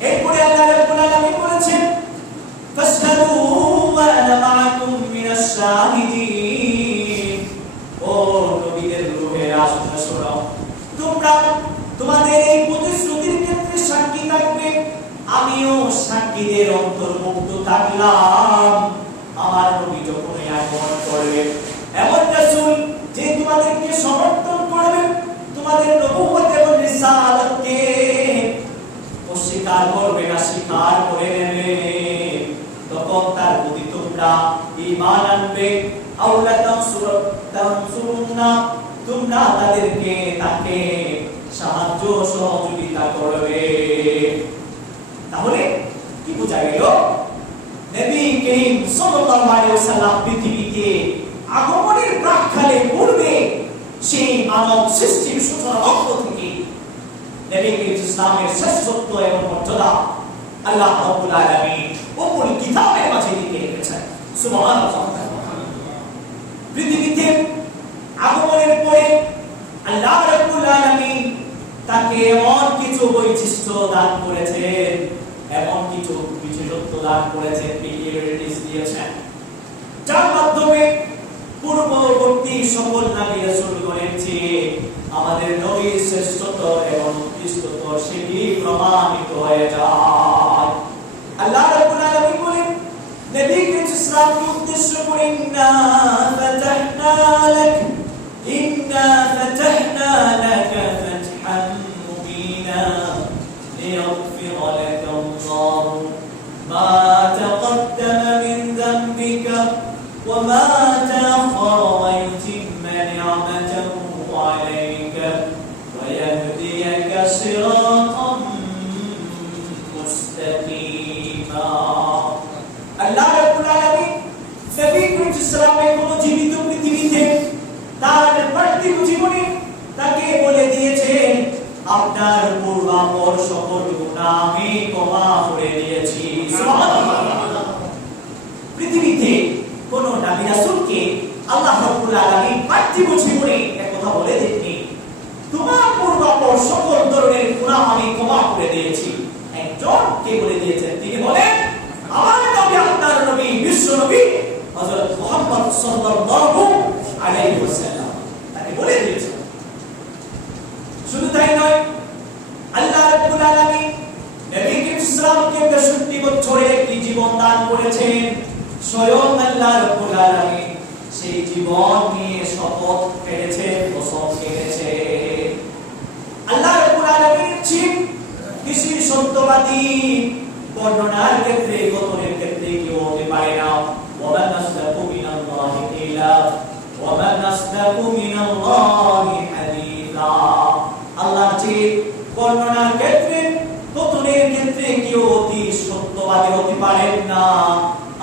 এরপরে আল্লাহ রাব্বুল আলামিন বলেছেন, ফাশহাদু ওয়া আনা মাআকুম মিনাশ শাহিদিন। ও নবীদের রূহেরা, শোনো, তোমরা তোমাদের এই প্রতিশ্রুতির ক্ষেত্রে সাক্ষী থাকবে, আমিও সাক্ষীদের অন্তর্ভুক্ত থাকলাম। আমার নবী যখন আগমন করবে, এমন রাসূল যে তোমাদেরকে সমর্থন করবে, তোমাদের নবুয়ত এবং রিসালাতকে অস্বীকার করবে না, স্বীকার করে নেবে, তখন তার প্রতি তোমরা ঈমান আনবে। আওলা তানসুরুন্না, তোমরা তাকে সাহায্য সহযোগিতা করবে। তাহলে কি বোঝা গেল? নবী করিম সাল্লাল্লাহু আলাইহি ওয়াসাল্লাম পৃথিবীতে আগমনের প্রাক্কালে পূর্বে সেই মানব সৃষ্টির সূচনা লগ্ন থেকে নবী করিম ইসলামের শ্রেষ্ঠত্ব এবং মর্যাদা আল্লাহ রাব্বুল আলামিন উপর কিতাবের মাঝে লিখে রেখেছেন। সুবহানাল্লাহ। পৃথিবীতে আগমনের পরে আল্লাহ রাব্বুল আলামিন তাকে এমন কিছু বৈশিষ্ট্য দান করেছেন, এমন কিছু বিশেষত্ব দান করেছেন, পেকুলিয়ারিটিস দিয়েছেন, সকল নবী রাসূলগণের চেয়ে আমাদের নবীর শ্রেষ্ঠত্ব এবং উৎকৃষ্টত্ব সেটি প্রমাণিত হয়ে যায়। আল্লাহ রাব্বুল আলামিন বলেন নবী করিম সাল্লাল্লাহু আলাইহি উদ্দেশ্য করে ইন্না ফাতাহনা লাকা ফাতহান মুবিনা লিয়াগফির লাকা আল্লাহু মা তাকদ্দামা মিন যামবিকা ওয়া মা তাআখারা ওয়া ইউতিম্মা নি'মাতাহু আলাইকা ওয়া ইয়াহদিয়াকা সিরাতাম মুস্তাকিমা। আল্লাহ রাব্বুল আলামিন নবী করিম সাল্লাল্লাহু আলাইহি কোন জীবিত পৃথিবীতে তার পার্থিব জীবনে তাকে বলে দিয়েছেন আপনার পূর্বাপর সকল গুনাহ আমি ক্ষমা করে দিয়েছি। সুবহানাল্লাহ। পৃথিবীতে কোন নবী রাসূলকে আল্লাহ রাব্বুল আলামিন পার্থিব জীবনে এক কথা বলে দেননি তোমার পূর্বাপর সকল ধরনের গুনাহ আমি ক্ষমা করে দিয়েছি। একজন কে বলে দিয়েছেন, তিনি বলেন আমার নবী আপনার নবী বিশ্ব নবী হযরত মুহাম্মদ সাল্লাল্লাহু আলাইহি ওয়াসাল্লাম তাকে বলে দিয়েছেন। শুধু তাই নয়, আল্লাহ রাব্বুল আলামিন নবী করিম সাল্লাল্লাহু আলাইহি ওয়াসাল্লামকে 65 বছরের একটি জীবন দান করেছেন। স্বয়ং আল্লাহ রাব্বুল আলামিন সেই জীবন নিয়ে শপথ করেছেন, কসম করেছেন। আল্লাহ রাব্বুল আলামিনের চিপ কিছু সত্যবাদী বর্ণনার ক্ষেত্রে কতনের ক্ষেত্রে কেউ হতে পারে না। ওয়া নাসদাকু মিনাল্লাহি কিলা ওয়া নাসদাকু মিনাল্লাহি হাদিসা। আল্লাহর যে বর্ণনার ক্ষেত্রে কতনের ক্ষেত্রে কেউ অতি সত্যবাদী হতে পারেন না,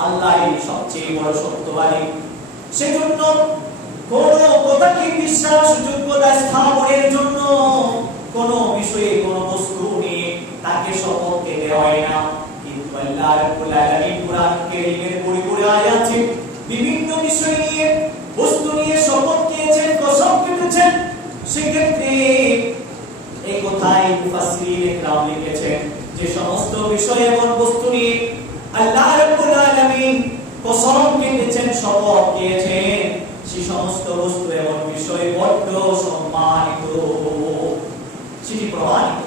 আল্লাহই সবচেয়ে বড় সত্যবাদী। সেজন্য কোন কথাকে বিশ্বাসযোগ্যতা স্থাপনের জন্য কোন বিষয়ে কোন বস্তু নিয়ে তাকে শপথ খেতে হয় না। কিন্তু আল্লাহ রাব্বুল আলামিন কুরআন কারীমের পরিপূর্ণ আয়াতে বিভিন্ন বিষয় নিয়ে বস্তু নিয়ে শপথ খেয়েছেন, কসম কেটেছেন। সেক্ষেত্রে এই কথাই মুফাসসিরিনে কেরাম লিখেছেন যে সমস্ত বিষয় এবং বস্তু নিয়ে আল্লাহ রাব্বুল আলামিন কসম কেটেছেন, শপথ খেয়েছেন, সেই সমস্ত বস্তু এবং বিষয় বড্ড সম্মানিত, সেটি প্রমাণিত।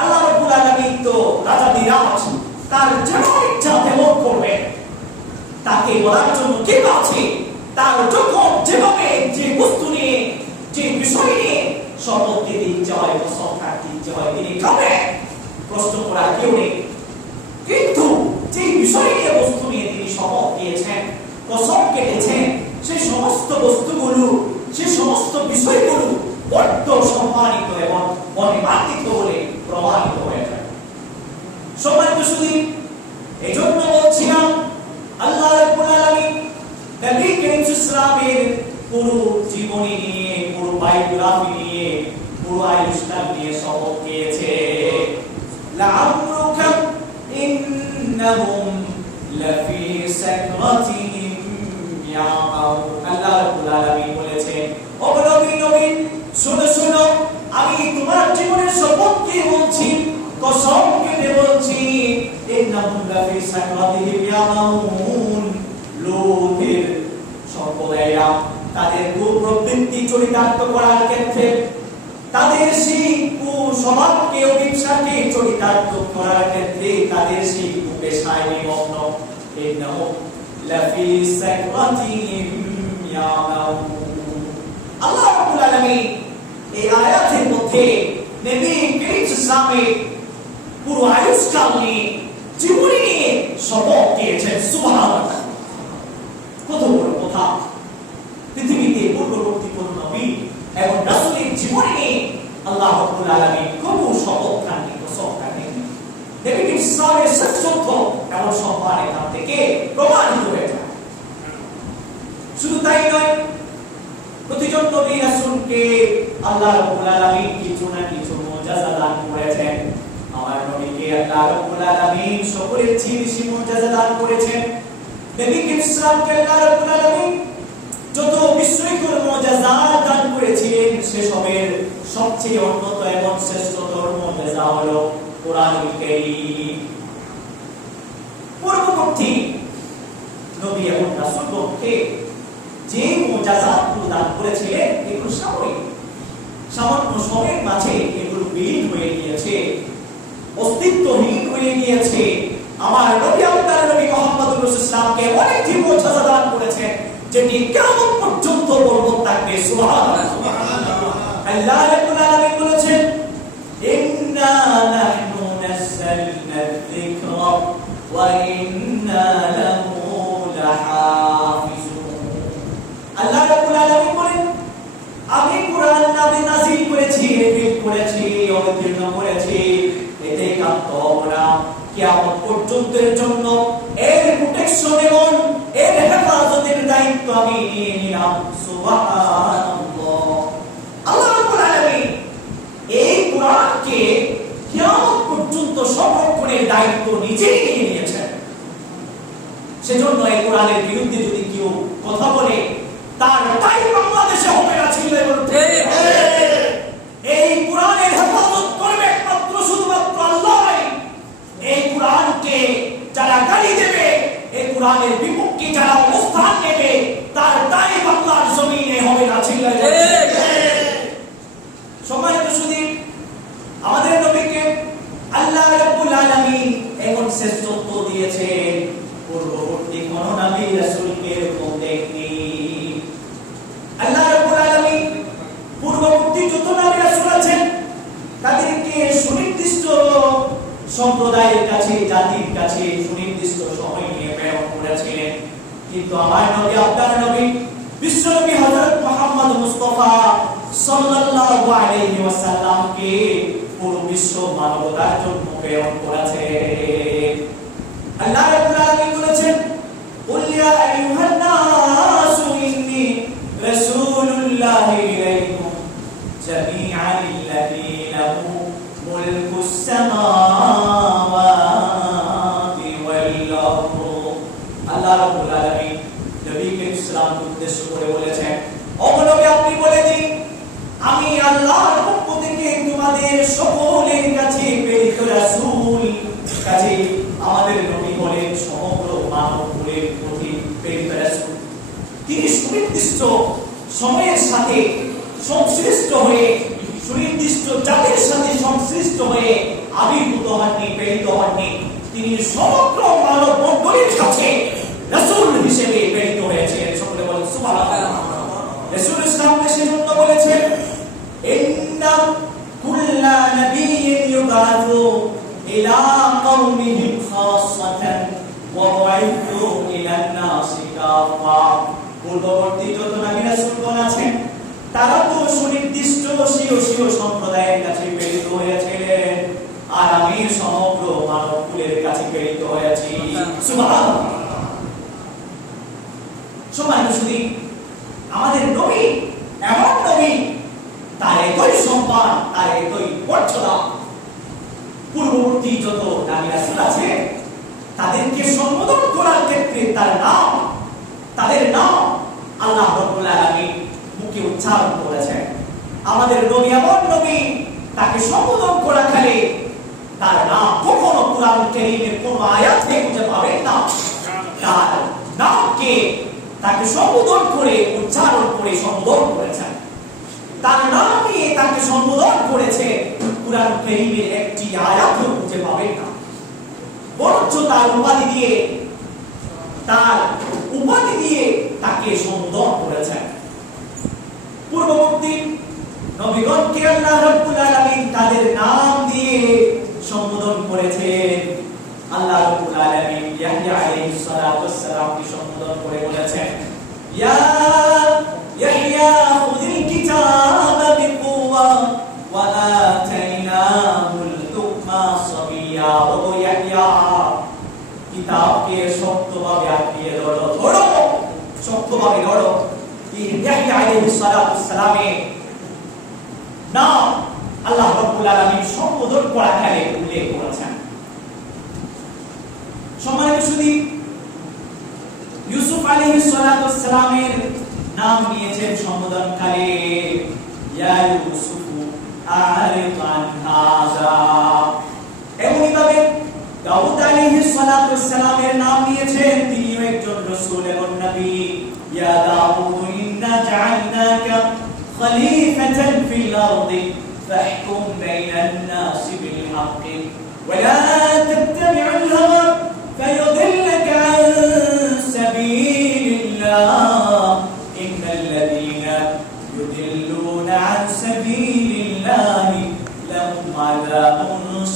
আল্লাহ রাব্বুল আলামিন তো রাজাদিরাজ, তার যেমন ইচ্ছা তেমন করবেন। তাকে বলার জন্য কে আছে? তার যখন যেভাবে যে বস্তু নিয়ে যে বিষয় নিয়ে শপথ দিতে ইচ্ছা হয়, কসম কাটতে ইচ্ছা হয়, তিনি খাবে, প্রশ্ন করার কেউ নেই। কিন্তু যে বিষয় নিয়ে বস্তু নিয়ে তিনি শপথ দিয়েছেন, কসম কেটেছেন, সেই সমস্ত বস্তুগুলো, সেই সমস্ত বিষয়গুলো বড্ড সম্মানিত এবং মহিমান্বিত বলে প্রমাণিত হয়ে যায়। সম্মানিত শুধু এই জন্য বলছিলাম আল্লাহ রাব্বুল আলামিন নবী করিম সাল্লাল্লাহু আলাইহি ওয়াসাল্লামের পুরো জীবনী নিয়ে, পুরো বায়োগ্রাফি নিয়ে, পুরো আয়ুষ্কাল নিয়ে শপথ খেয়েছে। লাআমরুকা ইন্নাহুম লাফি সাকরাতিহিম ইয়ামাউন। আল্লাহ রাব্বুল আলামিন বলেছেন, ও নবী, শুনো শুনো, আমি তোমার জীবনের শপথ খেয়ে বলছি, কসম কেটে বলছি, ইন্নাহুম লাফি সাকরাতিহিম ইয়ামাউন। লোকের সম্প্রদায়রা তাদের কুপ্রবৃত্তি চরিতার্থ করার ক্ষেত্রে, তাদের সেই কুস্বভাবকে, অভিশাপকে চরিতার্থ করার ক্ষেত্রে, তাদের সেই কুপেশায় নিমগ্ন। ইন্নাহুম লাফি সাকরাতিহিম ইয়ামাউন। আল্লাহ রাব্বুল আলামিন এই আয়াতের মধ্যে নবী করিম সাল্লাল্লাহু আলাইহি ওয়াসাল্লামের পুরো আয়ুষ্কাল নিয়ে, জীবনী নিয়ে শপথ দিয়েছেন। সুবহানাল্লাহ, কত বড় কথা! পৃথিবীতে পূর্ববর্তী কোন নবী এবং রাসূলের জীবনী নিয়ে আল্লাহ রাব্বুল আলামিন কোন শপথ খাননি, কসম খাননি। নবী করিম সাল্লাল্লাহু আলাইহি ওয়াসাল্লামের শ্রেষ্ঠত্ব এবং সম্মান এখান থেকে প্রমাণিত হয়ে যায়। শুধু তাই নয়, প্রতিজন নবী রাসূলকে আল্লাহ রাব্বুল আলামিন কিছু না কিছু মুজিজা দান করেছেন। আমার নবীকে আল্লাহ রাব্বুল আলামিন সকলের চেয়ে বেশি মুজিজা দান করেছেন। নবী করিম সাল্লাল্লাহু আলাইহি ওয়াসাল্লামকে আল্লাহ রাব্বুল আলামিন যত বিস্ময়কর মুজিজা দান করেছিলেন, সেসবের সবচেয়ে উন্নত এবং শ্রেষ্ঠতর মুজিজা হলো কোরআনুল কারীম। পূর্ববর্তী নবী এবং রাসূলগণকে যে মুজাজাতগুলো দান করেছিলেন এগুলো সামান্য সময়ের মাঝে এগুলো বিলীন হয়ে গিয়েছে, অস্তিত্বহীন হয়ে গিয়েছে। আমার নবী আপনার নবী মুহাম্মদুর রাসূলুল্লাহকে অনেকটি মুজাজাত দান করেছেন যেটি কিয়ামত পর্যন্ত বলবৎ থাকবে। সুবহানাল্লাহ। আল্লাহ রাব্বুল আলামিন বলেছেন, ইন্না নাহনু নাযালনা যিকরা ওয়া ইন্না লাহু লাহাফিজুন। আল্লাহ রাব্বুল আলামিন বলেন, আমি কুরআন নাযিল করেছি, রিভিল করেছি, অবতীর্ণ করেছি, এতে কান্ত আমরা কিয়ামত পর্যন্তের জন্য এর প্রোটেকশন এবং এর হেফাজতের দায়িত্ব আমি নিয়ে নিলাম। সুবহানাল্লাহ। আল্লাহ রাব্বুল আলামিন এই কুরআনকে কিয়ামত পর্যন্ত সংরক্ষণের দায়িত্ব নিজেই নিয়ে নিয়েছেন। সেজন্য এই কোরআনের বিরুদ্ধে যদি কেউ কথা বলে তার তাই বাংলাদেশে হবে না ছিল। এই কোরআনের হেফাজত করবে একমাত্র শুধুমাত্র আল্লাহ। এই কোরআনকে যারা গালি দেবে, এই কোরআনের বিপক্ষে যারা অবস্থান নেবে, তার তাই বাংলার জমিনে হবে না ছিল। সম্মানিত সুধী, আমাদের নবীকে আল্লাহ রাব্বুল আলামিন এমন শ্রেষ্ঠত্ব দিয়েছেন, পূর্ববর্তী কোন নবী রাসূলকে এরকম দেখনি। আল্লাহ রাব্বুল আলামিন পূর্ববর্তী যত নবী রাসূল আছেন তাদেরকে সুনির্দিষ্ট সম্প্রদায়ের কাছে, জাতির কাছে সুনির্দিষ্ট সময় নিয়ে প্রেরণ করেছিলেন। কিন্তু আমার নবী আপনার নবী বিশ্বনবী হযরত মুহাম্মদ মুস্তাফা সাল্লাল্লাহু আলাইহি ওয়াসাল্লামকে পুরো বিশ্ব মানবতার জন্য প্রেরণ করেছেন। আল্লাহ রাব্বুল আলামিন বলেছেন, কুল ইয়া আইয়ুহান নাসু ইন্নী রাসূলুল্লাহি ইলাইকুম জামিআন আল্লাযী লাহু মুলকুস সামাওয়াতি ওয়াল আরদ। আল্লাহ রাব্বুল আলামিন নবীকে ইসলামকে উদ্দেশ্য করে বলেছেন, ও নবী আপনি বলে দিন, আমি আল্লাহর পক্ষ থেকে তোমাদের সকলের কাছে প্রেরিত রাসূল। কাজে আমাদের নবী হলেন সমগ্র মানবকুলের প্রতি প্রেরিত রাসূল। তিনি সুনির্দিষ্ট সময়ের সাথে সংশ্লিষ্ট হয়ে, সুনির্দিষ্ট জাতির সাথে সংশ্লিষ্ট হয়ে আবির্ভূত হননি, প্রেরিত হননি। তিনি সমগ্র মানব মণ্ডলীর কাছে রাসূল হিসেবে প্রেরিত হয়েছেন। সকলে বলেন সুবহানাল্লাহ। রাসূল ইসলামকে সেজন্য বলেছেন, ইন্না কুল্লা নাবিয়্যিন ইউবাসু ইলা কওমিহিম খাসসাতান ওয়া বু'ইথু ইলান নাসি কাফা। পূর্ববর্তী যত নবী রাসূলগণ আছেন তারা তো সুনির্দিষ্ট স্বীয় সম্প্রদায়ের কাছে প্রেরিত হয়েছিলেন, আর আমি সমগ্র মানবকুলের কাছে প্রেরিত হয়েছি। সুবহানাল্লাহ। সম্মানিত সুধী, আমাদের নবী এমন নবী, তার এতই সম্মান, তার এতই মর্যাদা, পূর্ববর্তী যত নবী রাসূল আছে তাদেরকে সম্বোধন করার ক্ষেত্রে তাদের নাম আল্লাহ রাব্বুল আলামিন মুখে উচ্চারণ করেছেন। আমাদের নবী এমন নবী, তাকে সম্বোধন করা কালে তার নাম কখনো কুরআন কারীমের কোন আয়াতে খুঁজে পাবেন না। তার নামকে তাকে সম্বোধন করে, উচ্চারণ করে সম্বোধন করেছেন। তার নাম নিয়ে তাকে সম্বোধন করেছে কুরআন কারীমের একটি আয়াতও খুঁজে পাবেন না। বরঞ্চ তার উপাধি দিয়ে তাকে সম্বোধন করেছেন। পূর্ববর্তী নবীগণকে আল্লাহ রাব্বুল আলামিন তাদের নাম দিয়ে সম্বোধন করেছেন। আল্লাহ রাব্বুল আলামিন ইয়াহইয়া আলাইহিস সালাতু ওয়াস সালামকে সম্বোধন করে বলেছেন, ইয়া ইয়াহইয়া খুযিল কিতাবা বিকুওয়া ওয়া আতাইনাহুল হুকমা সাবিয়্যা। ও ইয়াহইয়া, কিতাবকে শক্তভাবে আঁকড়িয়ে ধরো, শক্তভাবে ধরো। ইয়াহইয়া আলাইহিস সালাতু ওয়াস সালামের নাম আল্লাহ রাব্বুল আলামিন সম্বোধন করা কালে উল্লেখ করেছেন। সম্মানিত সুধী, ইউসুফ আলাইহিস সালাতু ওয়াস সালামের নাম নিয়েছেন সম্বোধন কালে, ইয়া ইউসুফ আরিদ আন হাযা। এমনি ভাবে দাউদ আলাইহিস সালাতু ওয়াসসালামের নাম নিয়েছেন তিনিও একজন রাসূল এবং নবী ইয়া দাউদ ইন্না জাআলনাকা খলিফাতান ফিল আরদি ফাহকুম বাইনান নাসি বিল হাক্কি ওয়া লা তাত্তাবি'ুল হাওয়া ফায়ুদিল্লাকা আন সাবিলিল্লাহ ইন্নাল লাযীনা يضلون عن سبيل الله لهم عذاب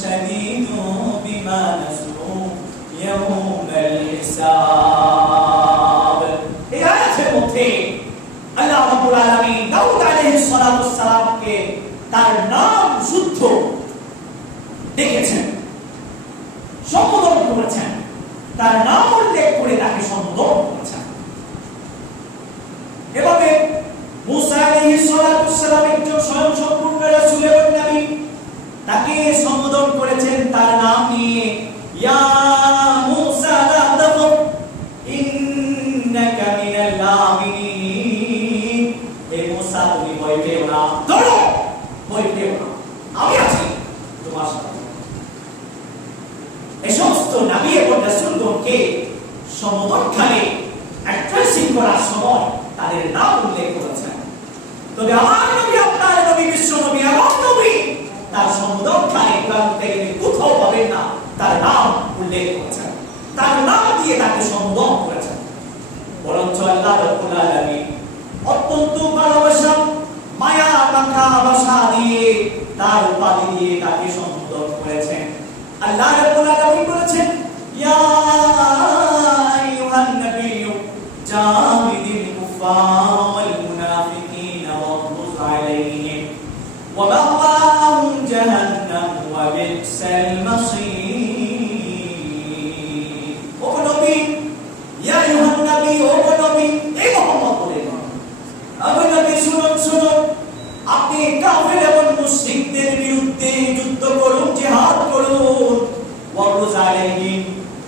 شديد بما نسوا يوم الحساب এই আয়াতের মধ্যে আল্লাহ রাব্বুল আলামিন দাউদ আলাইহিস সালাতু সালামকে তার নাম শুদ্ধ দেখেছেন, সম্বোধন করেছেন, তার নাম উল্লেখ করে তাকে সম্বোধন করেছেন। এভাবে মুসা আলাইহিস সালাতু সালাম একজন স্বয়ংসম্পূর্ণ রাসূল এবং নবী, তাকে সম্বোধন করেছেন তার নাম নিয়ে, ইয়া মুসা লা তাখফ ইন্নাকা মিনাল আমিনিন। হে মুসা তুমি ভয় পেও না, ধরো ভয় পেও না, আমি আছি তোমার সাথে। এই সমস্ত নবী এবং রাসূলগণকে সম্বোধনকালে অ্যাড্রেসিং করার সময় তাদের নাম উল্লেখ করেছেন। তবে আমার নবী, আপনার নবী, বিশ্ব নবী, আমার নবী তার সম্বোধনকালে কোরআন থেকে কোথাও পাবেন না তার নাম উল্লেখ করেছেন, তার নাম দিয়ে তাকে সম্বোধন করেছেন। বরঞ্চ আল্লাহ রাব্বুল আলামিন অত্যন্ত ভালোবাসা, মায়া, আকাঙ্ক্ষা, ভাষা দিয়ে, তার উপাধি দিয়ে তাকে সম্বোধন করেছেন। আল্লাহ রাব্বুল আলামিন বলেছেন, ইয়া আইয়ুহান নাবিয়্যু জাহিদিল কুফার ওয়াল মুনাফিকিনা ওয়াগলুজ আলাইহিম ওয়া মাওয়াহুম জাহান্নাম ওয়া বি'সাল মাসীর। ও নবী, ইয়া আইয়ুহান নাবী, ও নবী, এই মুহাম্মদ বলেন, আবু নবী শুনুন, শুনুন, আপনি কাফের এবং মুশরিকদের বিরুদ্ধে যুদ্ধ করুন, জিহাদ করুন। ওয়াগলুজ আলাইহিম,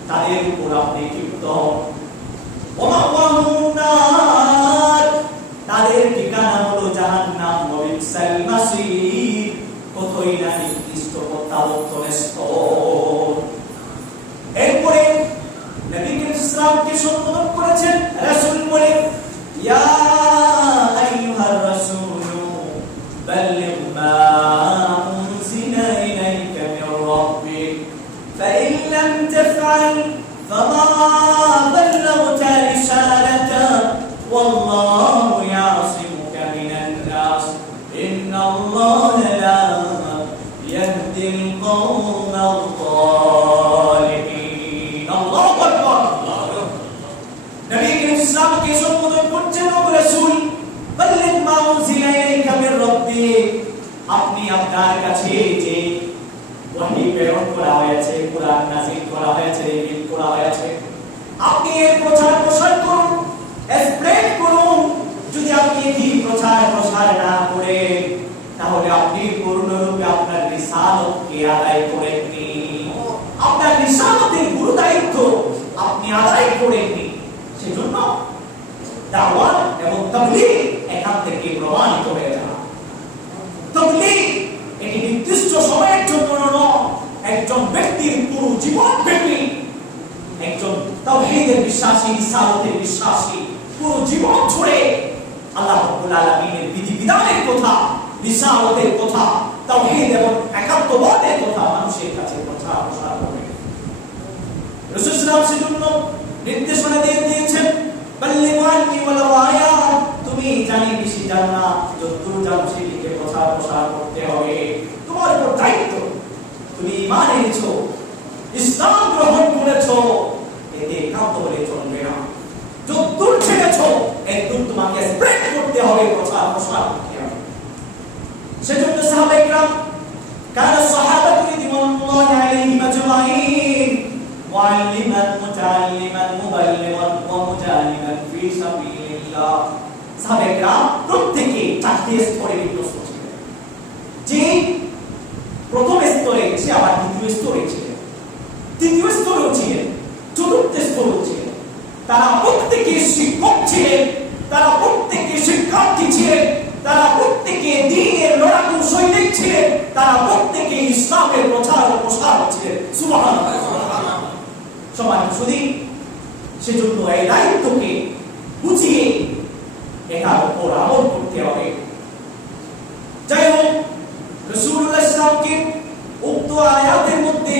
তাদের উপর আপনি ক্ষিপ্ত হন। ওয়া মাওয়াহুম নার, তাদের ঠিকানা হলো জাহান্নাম। ওয়া বি'সাল মাসীর, কতই না নিকৃষ্ট প্রত্যাবর্তনের স্থল। এরপরে নবী করিম সাল্লাল্লাহু আলাইহি ওয়াসাল্লামকে সম্বোধন করেছেন রাসূল বলে, ইয়া আইয়ুহার রাসূলু বাল্লিগ মা উনজিলা ইলাইকা মির রাব্বিক ফাইন লাম তাফআল ফামা বাল্লাগতা রিসালাতা ওয়াল্লাহু ইয়াসিমুকা মিনান নাস ইন্নাল্লাহা লা ইয়াহদিল কওমাল যালিমিন। আল্লাহু আকবার। নবী করিম সাল্লাল্লাহু আলাইহি ওয়াসাল্লামকে সম্বোধন করছেন, ও রাসূল, বাল্লিগ মা উনজিলা ইলাইকা মির রাব্বিক, আপনি আপনার কাছে যে ওহী প্রেরণ করা হয়েছে, কুরআন নাযিল করা হয়েছে, ইলম করা হয়েছে, আপনি এর প্রচার প্রসার করুন, স্প্রেড করুন। যদি আপনি এই প্রচার প্রসার না করেন, তাহলে আপনি পূর্ণরূপে আপনার রিসালাতকে আদায় করেননি, আপনার রিসালাতের গুরু দায়িত্ব আপনি আদায় করেননি। সেজন্য দাওয়াত এবং তাবলীগ এখান থেকে প্রমাণিত হয়ে যায়। তাবলীগ এটি নির্দিষ্ট সময়ের জন্য নয়, একজন ব্যক্তির পুরো জীবন ব্যাপী, একজন তাওহীদের বিশ্বাসী, রিসালাতের বিশ্বাসী পুরো জীবন জুড়ে আল্লাহ রাব্বুল আলামিনের বিধিবিধানের কথা, রিসালাতের কথা, তাওহীদ এবং একাত্মবাদের কথা মানুষের কাছে প্রচার প্রসার করবে। রাসূল সাল্লাল্লাহু আলাইহি ওয়াসাল্লাম নির্দেশনা দিয়েছেন, বাল্লিগু আন্নী ওয়ালাউ আয়া, তুমি জানি বেশি জানো না, যতটুকু জানো সেটিকে প্রচার প্রসার করতে হবে। তোমার উপর দায়িত্ব, তুমি ঈমান এনেছো, ইসলাম গ্রহণ করেছো, এতে একান্ত বলে চলবে না। যতদূর ছেড়েছো একদূর তোমাকে স্প্রেড করতে হবে, প্রচার প্রসার করতে হবে। সেজন্য সাহাবায়ে কিরাম, কানা সাহাবাতু রিদওয়ানুল্লাহি আলাইহিম আজমাইন মুআল্লিমান মুতাআল্লিমান মুবাল্লিগান ওয়া মুজাহিদান ফি সাবিলিল্লাহ। সাহাবায়ে কিরাম প্রত্যেককে চারটি স্তরে বিভক্ত ছিলেন। যে প্রথম স্তরে সে আবার দ্বিতীয় স্তরে ছিলেন, তৃতীয় স্তরেও ছিলেন, চতুর্থ স্তরেও ছিলেন। তারা প্রত্যেকে শিক্ষক ছিলেন, তারা প্রত্যেকে শিক্ষার্থী ছিলেন, তারা প্রত্যেকে দ্বীনের লড়াকু সৈনিক ছিলেন। তারা প্রত্যেকে ইসলামের প্রচার ও প্রসার করছিলেন। সুবহানাল্লাহ। সম্মানিত সুধী, সেজন্য এই দায়িত্বকে বুঝিয়ে এটার উপর আমল করতে হবে। যাই হোক, রাসূলুল্লাহ ইসলামকে উক্ত আয়াতের মধ্যে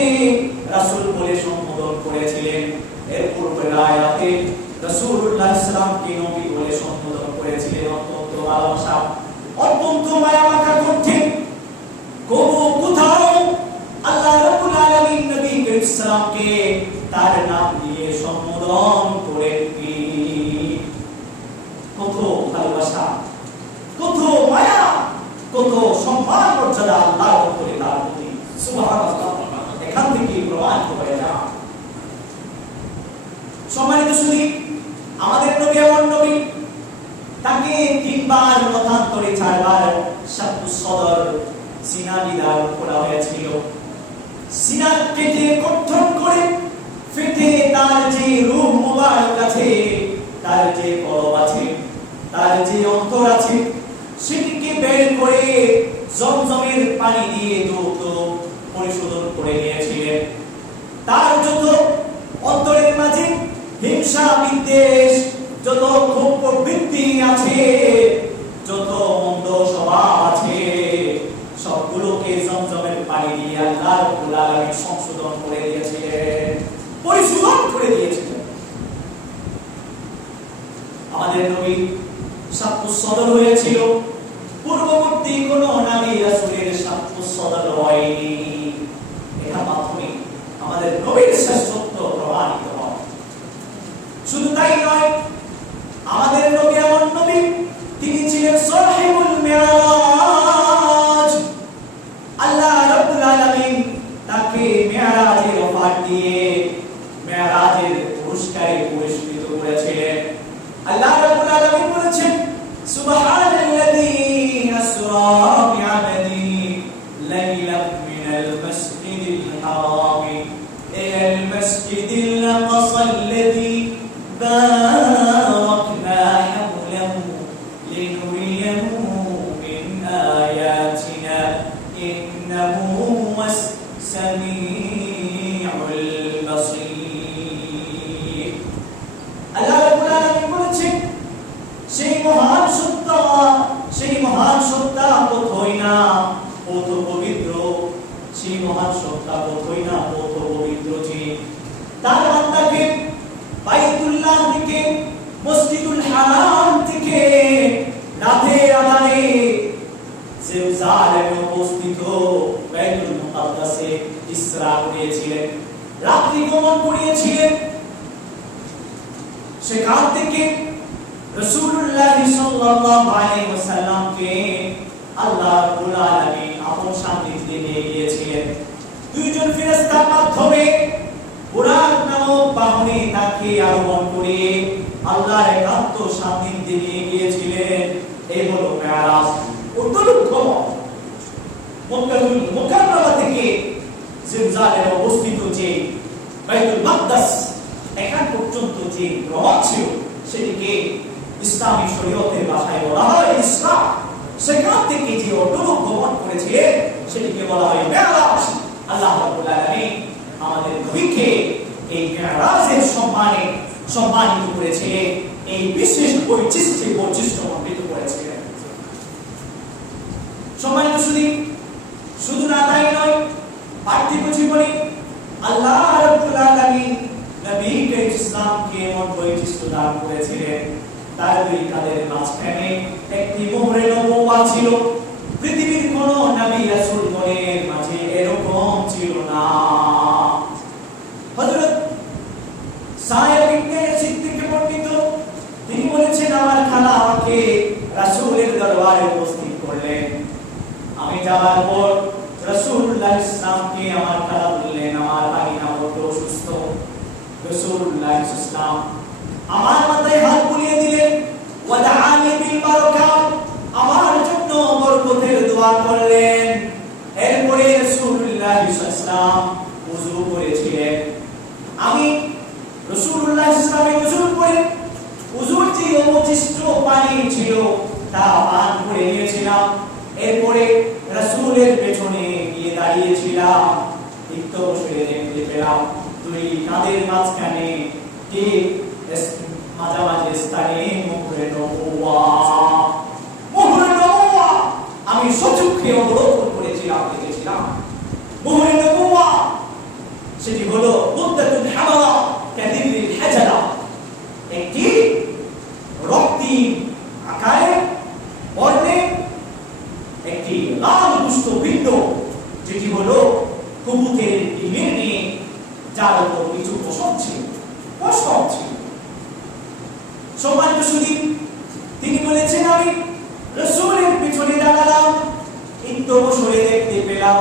রাসূল বলে সম্বোধন করেছিলেন। এর পূর্বের আয়াতে রাসূলুল্লাহ ইসলামকে নবী বলে সম্বোধন করেছিলেন। অত্যন্ত ভালোবাসা, অত্যন্ত মায়া মাখা করতেন। কোথাও আল্লাহ রাব্বুল আলামিন নবী করিম সাল্লামকে তার নাম দিয়ে সম্বোধন করেননি। কত ভালোবাসা, কত মায়া, কত সম্মান মর্যাদা আল্লাহর উপরে তার প্রতি। সুবহানাল্লাহ। এখান থেকে প্রমাণিত হয়ে যায়। সম্মানিত সুধী, আমাদের নবী এমন নবী, তাকে 3 বার মতান্তরে 4 বার শাক্কু সদর সিনা বিদার করা হয়েছিল। সিনা কেটে কঠোর করে ফেটে তার যে রূহ মুবারক আছে, তার যে কলব আছে, তার যে অন্তর আছে, সেটিকে বের করে জমজমের পানি দিয়ে দ্রুত পরিশোধন করে নিয়েছিলেন। তার যত অন্তরের মাঝে হিংসা, বিদ্বেষ, যত ক্ষোভ প্রবৃত্তি আছে, যত মন্দ স্বভাব আছে, সবগুলোকে জমজমের পানি দিয়ে আল্লাহ রাব্বুল আলামিন সংশোধন করে দিয়েছিলেন, পরিশোধন করে দিয়েছিলেন। আমাদের নবী শাক্কু সদর হয়েছিল, পূর্ববর্তী কোন নবী রাসূলের শাক্কু সদর হয়নি। এটার মাধ্যমে আমাদের নবীর শ্রেষ্ঠত্ব প্রমাণিত হয়। শুধু তাই নয়, আমাদের নবী এমন নবী, তিনি ছিলেন সাহিবুল মিরাজ। আল্লাহ রাব্বুল আলামিন তাকে মিরাজের অফার দিয়ে মিরাজের পুরস্কারে পুরস্কৃত করেছিলেন। আল্লাহ রাব্বুল আলামিন বলেছেন, সুবহানাল্লাযী আসরা বি'আবদি লাইলাম মিনাল মাসজিদিল হারাম ইলাল মাসজিদিল আকসাল্লাযী বারাকনা হাওলাহু লিনুরিয়াহু মিন আয়াতিনা ইন্নাহু হুয়াস সামিউল বাসীর। আল্লাহ রাব্বুল আলামিন বলেছেন, সেই মহান সত্তা কোথায় না, কত পবিত্র, সেই মহান সত্তা কোথায় না, কত পবিত্র যিনি তার বান্দাকে বাইতুল্লাহ থেকে, মসজিদুল হারাম থেকে রাতের আধারে জেরুজালেমে অবস্থিত বাইতুল মুকাদ্দাসে ইসরা করিয়েছিলেন, রাত্রি গমন করিয়েছিলেন। সেখান থেকে রাসূলুল্লাহ সাল্লাল্লাহু আলাইহি ওয়াসাল্লামকে আল্লাহ রাব্বুল আলামিন আপন সান্নিধ্যে নিয়ে গিয়েছিলেন। 2 জন ফেরেশতার মাধ্যমে বুরাক নামক বাহনে তাকে আরোহণ করে আল্লাহর একান্ত সান্নিধ্যে নিয়ে গিয়েছিলেন। এই হলো মিরাজ। অত্যন্ত মক্কাতুল মুকাররমা থেকে জেরুজালেমে অবস্থিত যে বাইতুল মাকদাস, এখান পর্যন্ত যে ভ্রমণ ছিল, সেটিকে ইসলামী শরীয়তের ভাষায় বলা হয় ইসরা। সেখান থেকে যে অটুট ভ্রমণ করেছিলেন, সেটিকে বলা হয় মিরাজ। আল্লাহ রাব্বুল আলামিন আমাদের নবীকে এই মিরাজের সম্মানিত করেছিলেন, এই বিশেষ বৈশিষ্ট্যমণ্ডিত করেছিলেন। সম্মানিত শুধু না তাই নয়, পার্থিব জীবনে আল্লাহ রাব্বুল আলামিন নবী করিম ইসলামকে এমন বৈশিষ্ট্য দান করেছিলেন, তার 2 কাঁধের মাঝখানে একটি মোহরে নবুওয়াত ছিল। পৃথিবীর কোন নবী রাসূলগণের মাঝে এরকম ছিল না। হযরত সাহেব ইবনে সিদ্দিক বর্ণিত, তিনি বলেছেন, আমার খালা আমাকে রাসূলের দরবারে উপস্থিত করলেন। আমি যাওয়ার পর রাসূলুল্লাহ ইসলামকে আমার খালা বললেন, আমার ভাগিনা বড় অসুস্থ। রাসূলুল্লাহ ইসলাম আমার মাথায় হাত বুলিয়ে দিলেন, ওয়াদাআনি বিল বারাকাত, আমার জন্য বরকতের দোয়া করলেন। এরপরে রাসূলুল্লাহ ইসলাম ওযু করেছিলেন। আমি রাসূলুল্লাহ ইসলামের ওযু করে ওযুর যে অবশিষ্ট পানি ছিল তা পান করে নিয়েছিলাম। এরপরে রাসূলের পেছনে গিয়ে দাঁড়িয়েছিলাম, তিক্ত বসে দেখতে পেলাম দুই কাঁধের মাঝখানে ঠিক মাঝামাঝি স্থানে মুখে নবুয়া আমি সচক্ষে অবলোকন করেছিলাম, দেখেছিলাম মুখে নবুয়া। সেটি হলো মুদ্দাতুল হামারা কাদিবিল হাজারা, একটি রক্তিম আকারে বর্ণে একটি লাল দুষ্ট পিণ্ড, যেটি হলো কবুতরের ডিমের নিয়ে, যার উপর কিছু পশম ছিল। সম্মানিত সুধী, তিনি বলেছেন আমি রাসূলের পিছনে দাঁড়ালাম, একটু বসে দেখতে পেলাম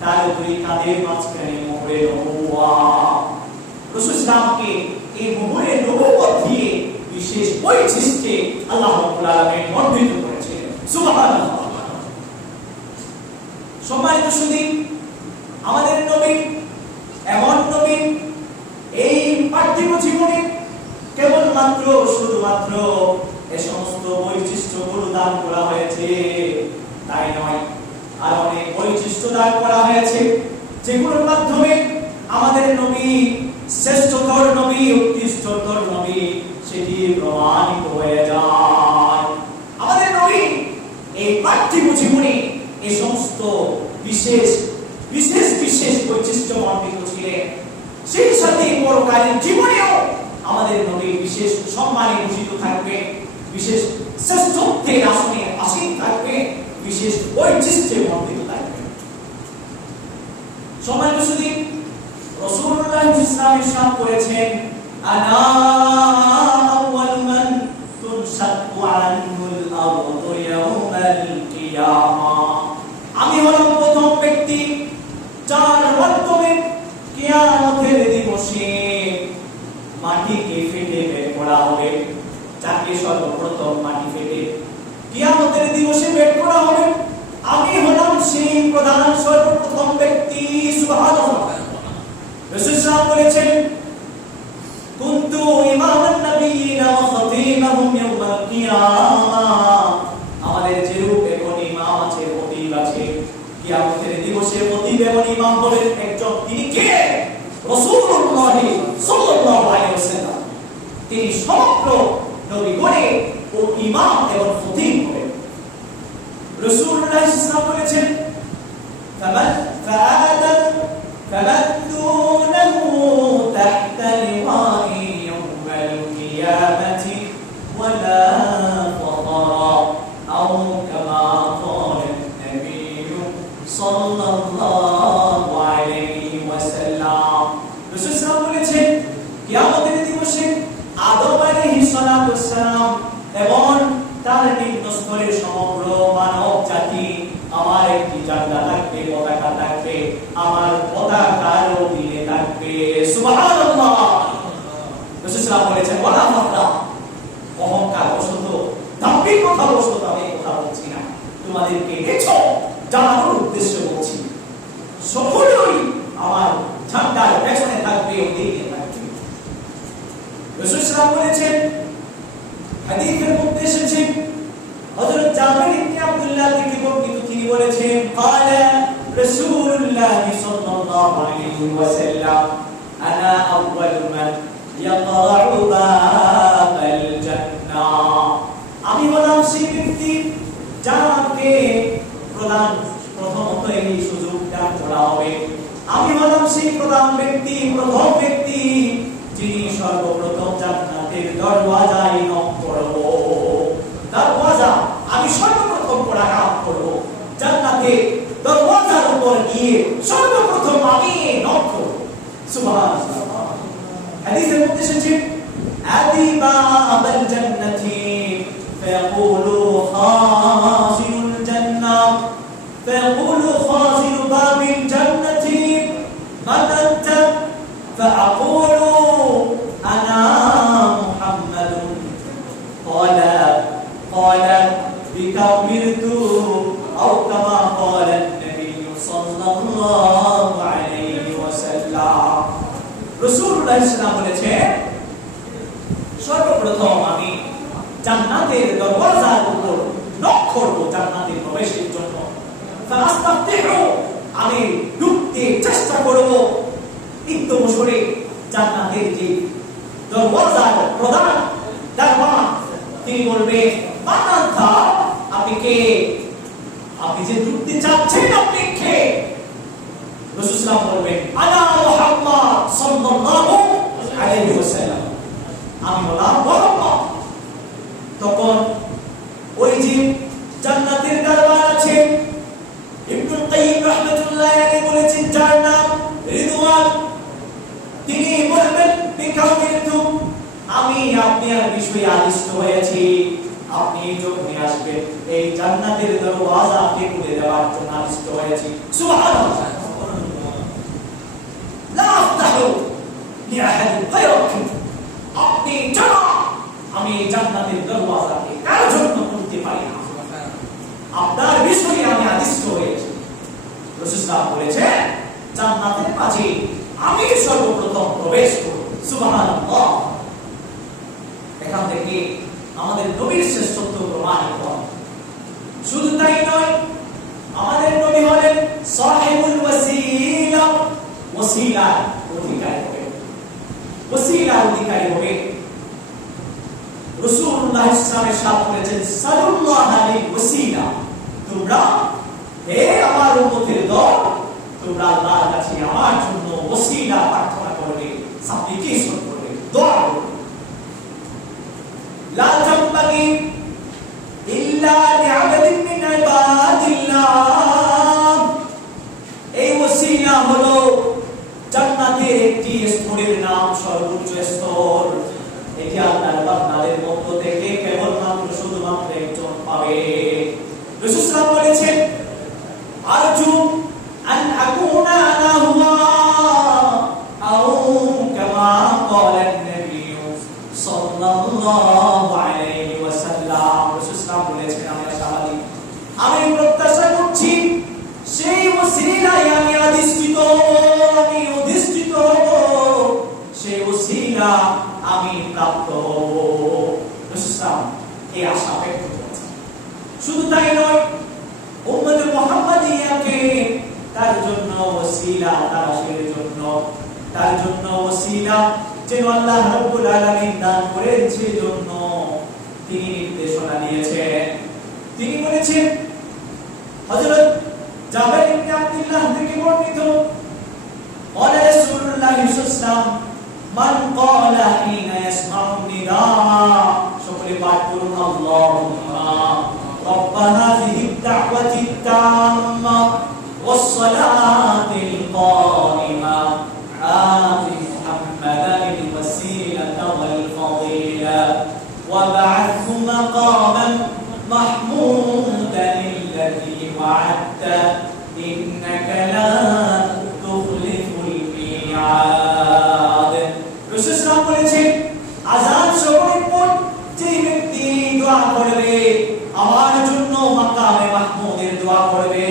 তার দুই কাঁধের মাঝখানে মোহরে নবুয়া। রাসূল সাল্লাল্লাহু এই মোহরে নবুয়ত দিয়ে বিশেষ বৈশিষ্ট্যে আল্লাহ রাব্বুল আলামিন মণ্ডিত করেছেন। সুবহানাল্লাহ। সম্মানিত সুধী, আমাদের নবী এমন নবী, এই পার্থিব জীবনে কেবলমাত্র শুধুমাত্র এই সমস্ত বৈশিষ্ট্যগুলো দান করা হয়েছে তাই নয়, আর অনেক বৈশিষ্ট্য দান করা হয়েছে যেগুলোর মাধ্যমে আমাদের নবী শ্রেষ্ঠতর নবী, উৎকৃষ্টতর নবী সেটি প্রমাণিত হয়ে যায়। আমাদের নবী এই পার্থিব জীবনে এই সমস্ত বিশেষ বিশেষ বিশেষ বৈশিষ্ট্য মণ্ডিত ছিলেন, সেই সাথে পরকালীন জীবনেও আমাদের নবী বিশেষ সম্মানে ভূষিত থাকবে, বিশেষ শ্রেষ্ঠত্বের আসনে আসীন থাকবে, বিশেষ বৈশিষ্ট্যে মণ্ডিত থাকবে। সম্মানিত সুধী, রাসূলুল্লাহ সাল্লাল্লাহু আলাইহি ওয়াসাল্লাম ইরশাদ করেছেন, আনা আউয়ালু মান তুনশাক্কু আনহুল আরদু ইয়াওমাল কিয়ামাহ, আমি হলাম প্রথম ব্যক্তি যার মাধ্যমে কিয়ামতের দিবসে মাটিকে ফেটে বের করা হবে, যাকে সর্বপ্রথম মাটি ফেটে কিয়ামতের দিবসে বের করা হবে, আমি হলাম সেই প্রধান সর্বপ্রথম ব্যক্তি। সুবহানাল্লাহ। রাসূল সাল্লাল্লাহু বলেছেন, কুনতু ইমামান নাবিয়িনা ওয়া খাতিমাহুম ইয়াওমাল কিয়ামাহ, আমাদের যে রূপ এবং ইমাম আছে, খতিব আছে, কিয়ামতের দিবসে খতিব এবং ইমাম হবেন একজন, তিনি কে? রাসূলুল্লাহ সাল্লাল্লাহু আলাইহি ওয়াসাল্লাম। তিনি সমগ্র নবীগণে ও ইমাম এবং খতিব হবেন। রাসূলুল্লাহ সাল্লাল্লাহু আলাইহি ওয়াসাল্লাম বলেছেন, ফামান দুনাহু তাহতা লিওয়া'i ইয়াওমাল কিয়ামাতি ওয়ালা ফাতারা আও কামা ক্বালা an-নাবিয়্যু সাল্লাল্লাহু আলাইহি ওয়াসাল্লাম। রাসূল সাল্লাল্লাহু বলেছেন, কিয়ামতের দিবসে আদম আলাইহিস সালাতু ওয়াস সালাম এবং তার নিম্ন স্তরের সমগ্র মানব জাতি আমার একটি জান্নাত থাকবে, পতাকা থাকবে, আমার পতাকার অধীনে থাকবে। সুবহানাল্লাহ। রাসূল সাল্লাল্লাহু বলেছেন, ওয়ালা ফাখরা, অহংকার বশত, দাম্ভিকতা বশত আমি কথা বলছি না, তোমাদেরকে দেখো জানানোর উদ্দেশ্যে বলছি, সকলেই আমার ঝান্ডার পেছনে থাকবে, অধীনে থাকবে। রাসূল সাল্লাল্লাহু বলেছেন, হাদিসের মধ্যে এসেছে, হযরত জাবির ইবনে আব্দুল্লাহ থেকে বর্ণিত, তিনি বলেছেন, ক্বালা রাসূলুল্লাহ সাল্লাল্লাহু আলাইহি ওয়াসাল্লাম, আনা আউয়ালু মান ইয়াকরাউ বাবাল জান্নাহ, আমি হলাম সেই ব্যক্তি যাকে প্রথমত এই সুযোগটা করা হবে, আমি হলাম সেই প্রথম ব্যক্তি যিনি সর্বপ্রথম জান্নাতের দরওয়াজায় নক করব। দরওয়াজা আমি সর্বপ্রথম পড়াঘাত করব, জান্নাতের দরওয়াজার উপর গিয়ে সর্বপ্রথম আমি নক করব। সুবহানাল্লাহ। হাদিসের মধ্যে এসেছে, আদি বাবাল জান্নাতি ফায়াকুলু খাজিনুল জান্নাহ, ফায়াকুলু খাজিনু বাবিল জান্নাতি মান আনতা, ফাআকুলু আনা মুহাম্মাদুন, ক্বালা বিকা উমিরতু আও কামা ক্বালা an-নাবিয়্যু সাল্লাল্লাহু আলাইহি ওয়াসাল্লাম। রাসূলুল্লাহ সাল্লাল্লাহু আলাইহি ওয়াসাল্লাম বলেছেন, সর্বপ্রথম আমি জান্নাতের দরওয়াজার উপর নক করব জান্নাতে প্রবেশের জন্য। ফাস্তাফতিহু, আমি ঢুকতে চেষ্টা করব একদম সরে জান্নাতের যে দরওয়াজার প্রধান দারওয়ান, তিনি বলবেন মান আনতা, আপনি কে? আপনি যে ঢুকতে চাচ্ছেন আপনি কে? রাসূল সাল্লাল্লাহু বলবেন আনা মুহাম্মদ সাল্লাল্লাহু আলাইহি ওয়াসাল্লাম, আমি হলাম মুহাম্মদ। তখন ওই যে জান্নাতের দরওয়াজা আছে, ইবনুল কাইয়্যিম রাহমাতুল্লাহি আলাইহি বলেছেন যার নাম রিদওয়ান, তিনি বলবেন বিকাউমিতু, আমি আপনার বিষয়ে আদিষ্ট হয়েছি, আপনি যখন আসবেন এই জান্নাতের দরওয়াজাকে খুলে দেওয়ার জন্য আদিষ্ট হয়েছি। সুবহানাল্লাহ। লা আফতাহু লিআহাদিন গায়রাকুম, আপনি জানা আমি জান্নাতের দরওয়াজাকে কারো জন্য খুলতে পারি না, আপনার বিষয়ে আমি আদিষ্ট হয়েছি। রাসূল সাল্লাল্লাহু বলেছেন জান্নাতের মাঝে আমি সর্বপ্রথম প্রবেশ করব। সুবহানাল্লাহ। এখান থেকে আমাদের নবীর শ্রেষ্ঠত্ব প্রমাণিত হয়। শুধু তাই নয়, আমাদের নবী হলেন সাহিবুল ওয়াসিলা, ওয়াসিলার অধিকারী হবে, ওয়াসিলার অধিকারী হবে। রাসূলুল্লাহ সাল্লাল্লাহু আলাইহি ওয়াসাল্লাম বলেছেন সাল্লাল্লাহু আলাইহি ওয়াসিলা, তোমরা হে আমার উম্মতের দল, তোমরা আল্লাহর কাছে আমার জন্য ওসিলা প্রার্থনা করবে, সাপ্লিকেশন করবে, দোয়া করবে। লা তামবাগি ইল্লা লিআবদিন মিন ইবাদিল্লাহ, এই ওসিলা হলো জান্নাতের একটি স্তরের নাম, সর্বোচ্চ স্তর। এটি আল্লাহর বান্দাদের মধ্য থেকে কেবলমাত্র শুধুমাত্র একজন পাবে। রাসূল সাল্লাল্লাহু বলেছেন আরজু আন আকুনা আনা হুয়া আও কামা ক্বালা নবী সাল্লাল্লাহু আলাইহি ওয়াসাল্লাম। রাসূল সাল্লাল্লাহু বলেছেন আমি আশাবাদী, আমি প্রত্যাশা করছি সেই ওসিলায় আমি অধিষ্ঠিত হব, সেই ওসিলা আমি প্রাপ্ত হব। রাসূল সাল্লাল্লাহু এই আশা ব্যক্ত করেছেন। শুধু তাই নয়, উম্মতে মুহাম্মাদিয়াকে তার জন্য ওসিলা তালাশের জন্য, তার জন্য ওসিলা যেন আল্লাহ রাব্বুল আলামিন দান করেন সেজন্য তিনি নির্দেশনা দিয়েছেন। তিনি বলেছেন, হযরত জাবের ইবনে আব্দুল্লাহ থেকে বর্ণিত, قال رسول الله صلى الله عليه وسلم من قال حين يسمع النداء، সকলে পাঠ করুন আল্লাহুম্মা رب هذه الدعوة التامة والصلاة القائمة آت محمدا الوسيلة والفضيلة وابعثه مقاما محمودا الذي وعدته إنك لا تخلف الميعاد। রাসূল সাল্লাল্লাহু বলেছেন আযান শ্রবণের পর যে ব্যক্তি দোয়া করবে, আমার জন্য মাকামে মাহমুদের দোয়া করবে,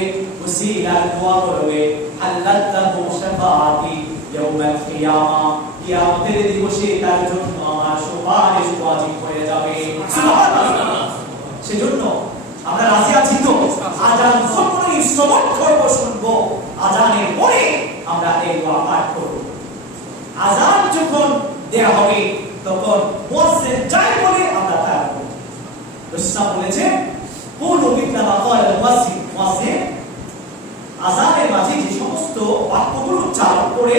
ওসিলার দোয়া করবে, আল্লাহু শাফাআতি ইয়াউমাল কিয়ামা, কিয়ামতের দিবসে তার জন্য আমার সুপারিশ ওয়াজিব হয়ে যাবে। সুবহানাল্লাহ। সেজন্য আমরা রাজি আছি তো আযান যখনই শ্রবণ করব, শুনবো, আযানের পরে আমরা এই দোয়া পাঠ করব। আযান যখন দেয়া হবে তখন মুয়াজ্জিন যাই বলে আমরা তা করব। রাসূল বলেছেন কুলু বিকামা ক্বালা মুয়াজ্জিন, মুয়াজ্জিন আযানের মাঝে যে সমস্ত বাক্যগুলো উচ্চারণ করে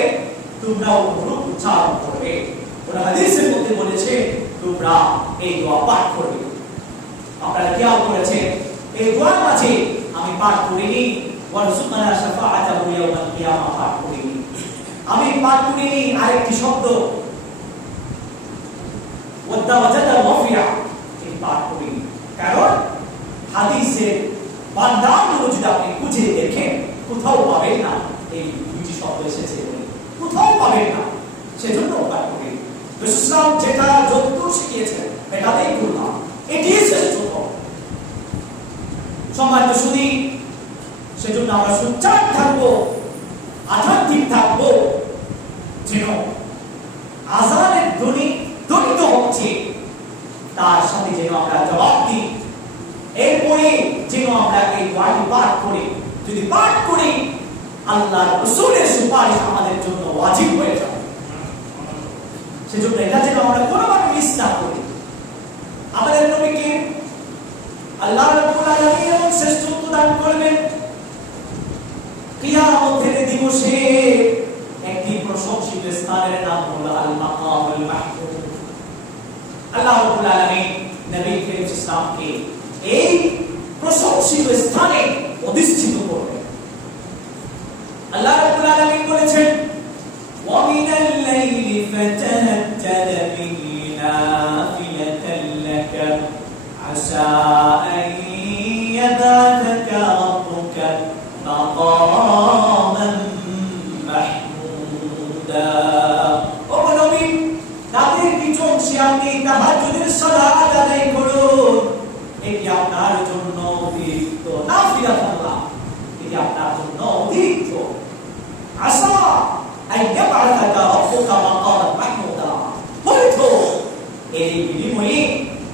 তোমরা ওগুলো উচ্চারণ করবে। ওরা হাদিসের মধ্যে বলেছে তোমরা এই দোয়া পাঠ করবে। আপনারা খেয়াল করেছেন এই দোয়ার মাঝে আমি পাঠ করিনি ওয়ারযুকনা শাফাআতাহু ইয়াউমাল কিয়ামা পাঠ করিনি, আমি পাঠ করিনি আরেকটি শব্দ ওয়াদাওয়াজাতাল ওয়াফিয়া, এই পাঠ করিনি। কারণ হাদিসে বান্দাগুলো যদি আপনি খুঁজে দেখেন কোথাও পাবেন না এই দুটি শব্দ এসেছে, কোথাও পাবেন না, সেজন্য পাঠ করিনি। রাসূল সাল্লাল্লাহু যেটা যতটুকু শিখিয়েছেন এটাতেই করলাম, এটি শ্রেষ্ঠ। সম্মানিত শুধু সেজন্য আমরা সোচ্চার থাকবো, আধ্যাত্মিক থাকবো, যেন আযানের ধ্বনি ধ্বনিত হচ্ছে তার সাথে যেন আমরা জবাব দিই। এরপরে যেন আমরা এই দোয়াটি পাঠ করে যদি যদি পাঠ করি আল্লাহর রাসূলের সুপারিশ আমাদের জন্য ওয়াজিব হয়ে যাবে। সেজন্য এটা যেন আমরা কোনোভাবে মিস না করি। আমাদের নবীকে আল্লাহ রাব্বুল আলামিন শ্রেষ্ঠত্ব দান করবেন। কিয়ামতের দিবসে একটি প্রশংসিত স্থানের নাম হলো আল মাকামুল মাহমুদ। আল্লাহ রাব্বুল আলামিন নবী করিম ইসলামকে এই প্রশংসিত স্থানে অধিষ্ঠিত করবেন। আল্লাহ রাব্বুল আলামিন বলেছেন ওয়া মিনাল লাইলি ফাতাহাজ্জাদ বিহি নাফিলাতান লাকা আসা আন ইয়াবাতাকা রাব্বুকা মাকামান মাহমুদা। ও নবী, রাতের কিছু অংশে আপনি তাহাজ্জুদের সালাত আদায় করুন। এটি আপনার জন্য অতিরিক্ত নাফিলাতুল্লাহ, এটি আপনার জন্য অতিরিক্ত। আসা আন ইয়াবাতাকা রাব্বুকা মাকামান মাহমুদা, হয়তো এই বিনিময়ে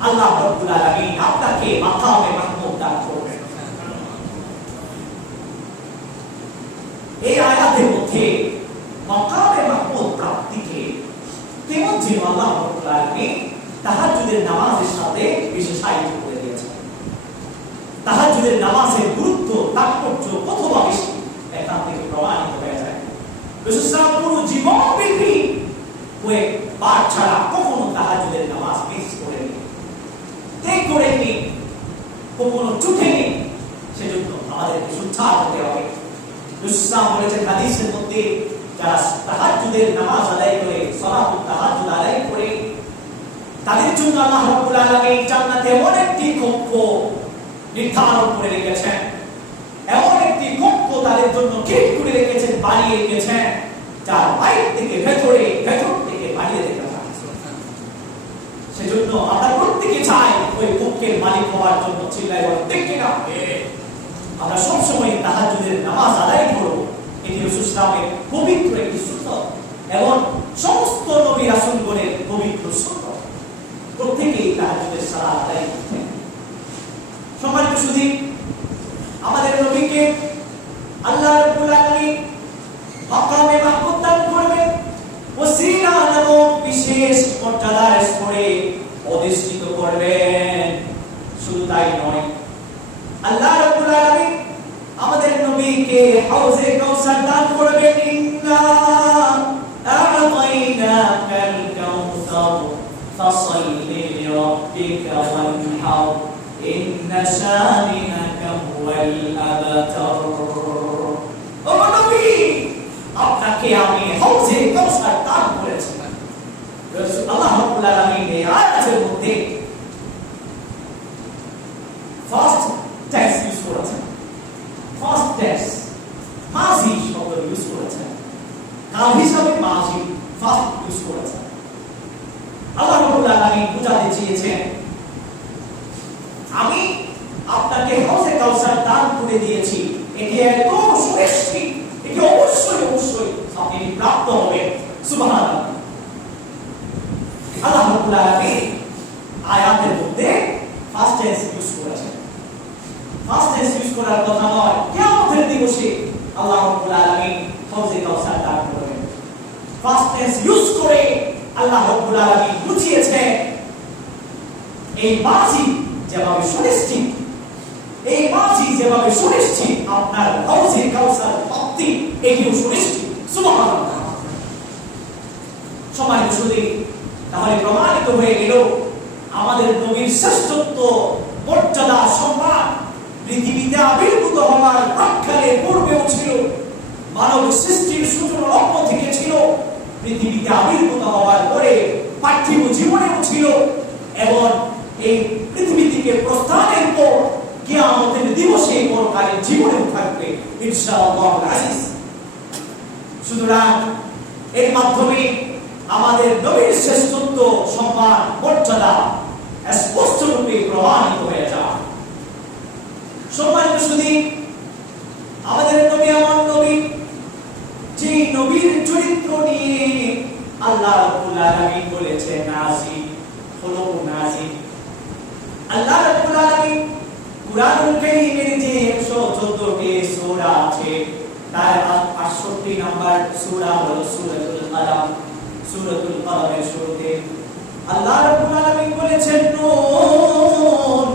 আল্লাহ রাব্বুল আলামিন আপনাকে মাকামে মাহমুদ দান করবেন। এই আয়াতের মধ্যে মাকামে মাহমুদ প্রাপ্তিকে কেমন যেন আল্লাহ রাব্বুল আলামিন তাহাজ্জুদের নামাজের সাথে বিশেষায়িত করে দিয়েছেন। তাহাজ্জুদের নামাজের গুরুত্ব তাৎপর্য কতটা বেশি এখান থেকে প্রমাণিত হয়ে যায়। রাসূল পুরো জীবন ব্যাপী কয়েক বার ছাড়া কখনো তাহাজ্জুদের নামাজ মিস করেনি, ত্যাগ করেনি, কখনো চুকেনি। সেজন্য আমাদেরকে সুচ্চার হতে হবে। রাসূল বলেছেন হাদিসের মধ্যে, যারা তাহাজ্জুদের নামাজ আদায় করে, সালাতুত তাহাজ্জুদ আদায় করে, তাদের জন্য আল্লাহ রাব্বুল আলামিন জান্নাতে এমন একটি কক্ষ নির্ধারণ করে রেখেছেন, এমন একটি কক্ষ তাদের জন্য ঠিক করে রেখেছেন, বানিয়ে রেখেছেন, যার বাইরে থেকে ভেতরে, ভেতর থেকে বানিয়ে রেখেছেন। সেজন্য আমরা প্রত্যেকে চাই ওই কক্ষের মালিক হওয়ার জন্য। চিল্লায় বলেন ঠিক কিনা? আমরা সবসময় তাহাজ্জুদের নামাজ আদায় করব। এটি রাসূল ইসলামের পবিত্র একটি সুন্নাত এবং সমস্ত নবী রাসূলগণের পবিত্র সুন্নাত। প্রত্যেকেই তাহাজ্জুদের সালাত আদায় করতেন। সম্মানিত সুধী, আমাদের নবীকে আল্লাহ রাব্বুল আলামিন মাকামে মাহমুদ দান করবেন, ওসিলা নামক বিশেষ মর্যাদার স্তরে অধিষ্ঠিত করবেন। শুধু তাই নয়, আল্লাহ রাব্বুল আলামিন আমাদের নবীকে হাউজে কাউসার দান করবেন। ইন্না আ'তাইনাকাল কাউসার ফাসাল্লি লিরাব্বিকা ওয়ানহার ইন্না শানিআকা হুয়াল আবতার। ও নবী, আপনাকে আমি হাউজে কাউসার দান করেছি। আল্লাহ রাব্বুল আলামিন এই আয়াতের মধ্যে ফার্স্ট টেন্স ইউজ করেছেন। ফার্স্ট টেন্স মাজি শব্দ ইউজ করেছেন, কাল হিসাবে মাজি ফার্স্ট ইউজ করেছেন। আল্লাহ রাব্বুল আলামিন বুঝাতে চেয়েছেন, আমি আপনাকে হাউজে কাউসার দান করে দিয়েছি, এটি এত শ্রেষ্ঠ, এটি অবশ্যই অবশ্যই আপনি প্রাপ্ত হবেন। সুবহানাল্লাহ। আল্লাহ রাব্বুল আলামিন আয়াতের মধ্যে ফার্স্ট টেন্স ইউজ করেছেন। ফার্স্ট টেন্স ইউজ করার কথা নয়, কিয়ামতের দিবসে আল্লাহ রাব্বুল আলামিন হাউজে কাউসার দান করবেন। ফার্স্ট টেন্স ইউজ করে আল্লাহ রাব্বুল আলামিন বুঝিয়েছেন এই মাঝি যেভাবে সুনিশ্চিত, এই মাঝি যেভাবে সুনিশ্চিত আপনার হাউজে কাউসার প্রাপ্তি, এটিও সুনিশ্চিত। সুবহানাল্লাহ। সম্মানিত সুধী, তাহলে প্রমাণিত হয়ে গেল আমাদের নবীর শ্রেষ্ঠত্ব, মর্যাদা, সম্মান পৃথিবীতে আবির্ভূত হওয়ার প্রাক্কালে পূর্বেও ছিল, মানব সৃষ্টির সূচনা লগ্ন থেকে ছিল, পৃথিবীতে আবির্ভূত হওয়ার পরে পার্থিব জীবনেও ছিল, এবং এই পৃথিবী থেকে প্রস্থানের পর কিয়ামতের দিবসে পরকালের জীবনেও থাকবে ইনশাআল্লাহুল আজিজ। সুতরাং এর মাধ্যমে আমাদের নবীর শ্রেষ্ঠত্ব, সম্মান, মর্যাদা স্পষ্ট রূপে প্রমাণিত হয়ে যায়। সম্মানিত সুধী, আমাদের নবী এমন নবী, যে নবীর চরিত্র নিয়ে আল্লাহ রাব্বুল আলামিন বলেছেন নাজিল হলো নাজিল। আল্লাহ রাব্বুল আলামিন কুরআনুল কারীমের যে 114টি সূরা সূরা আছে, তার 68 নম্বর সূরা হলো সূরাতুল কলম। সূরাতুল কলমের শুরুতে আল্লাহ রাব্বুল আলামিন বলেছেন, নুন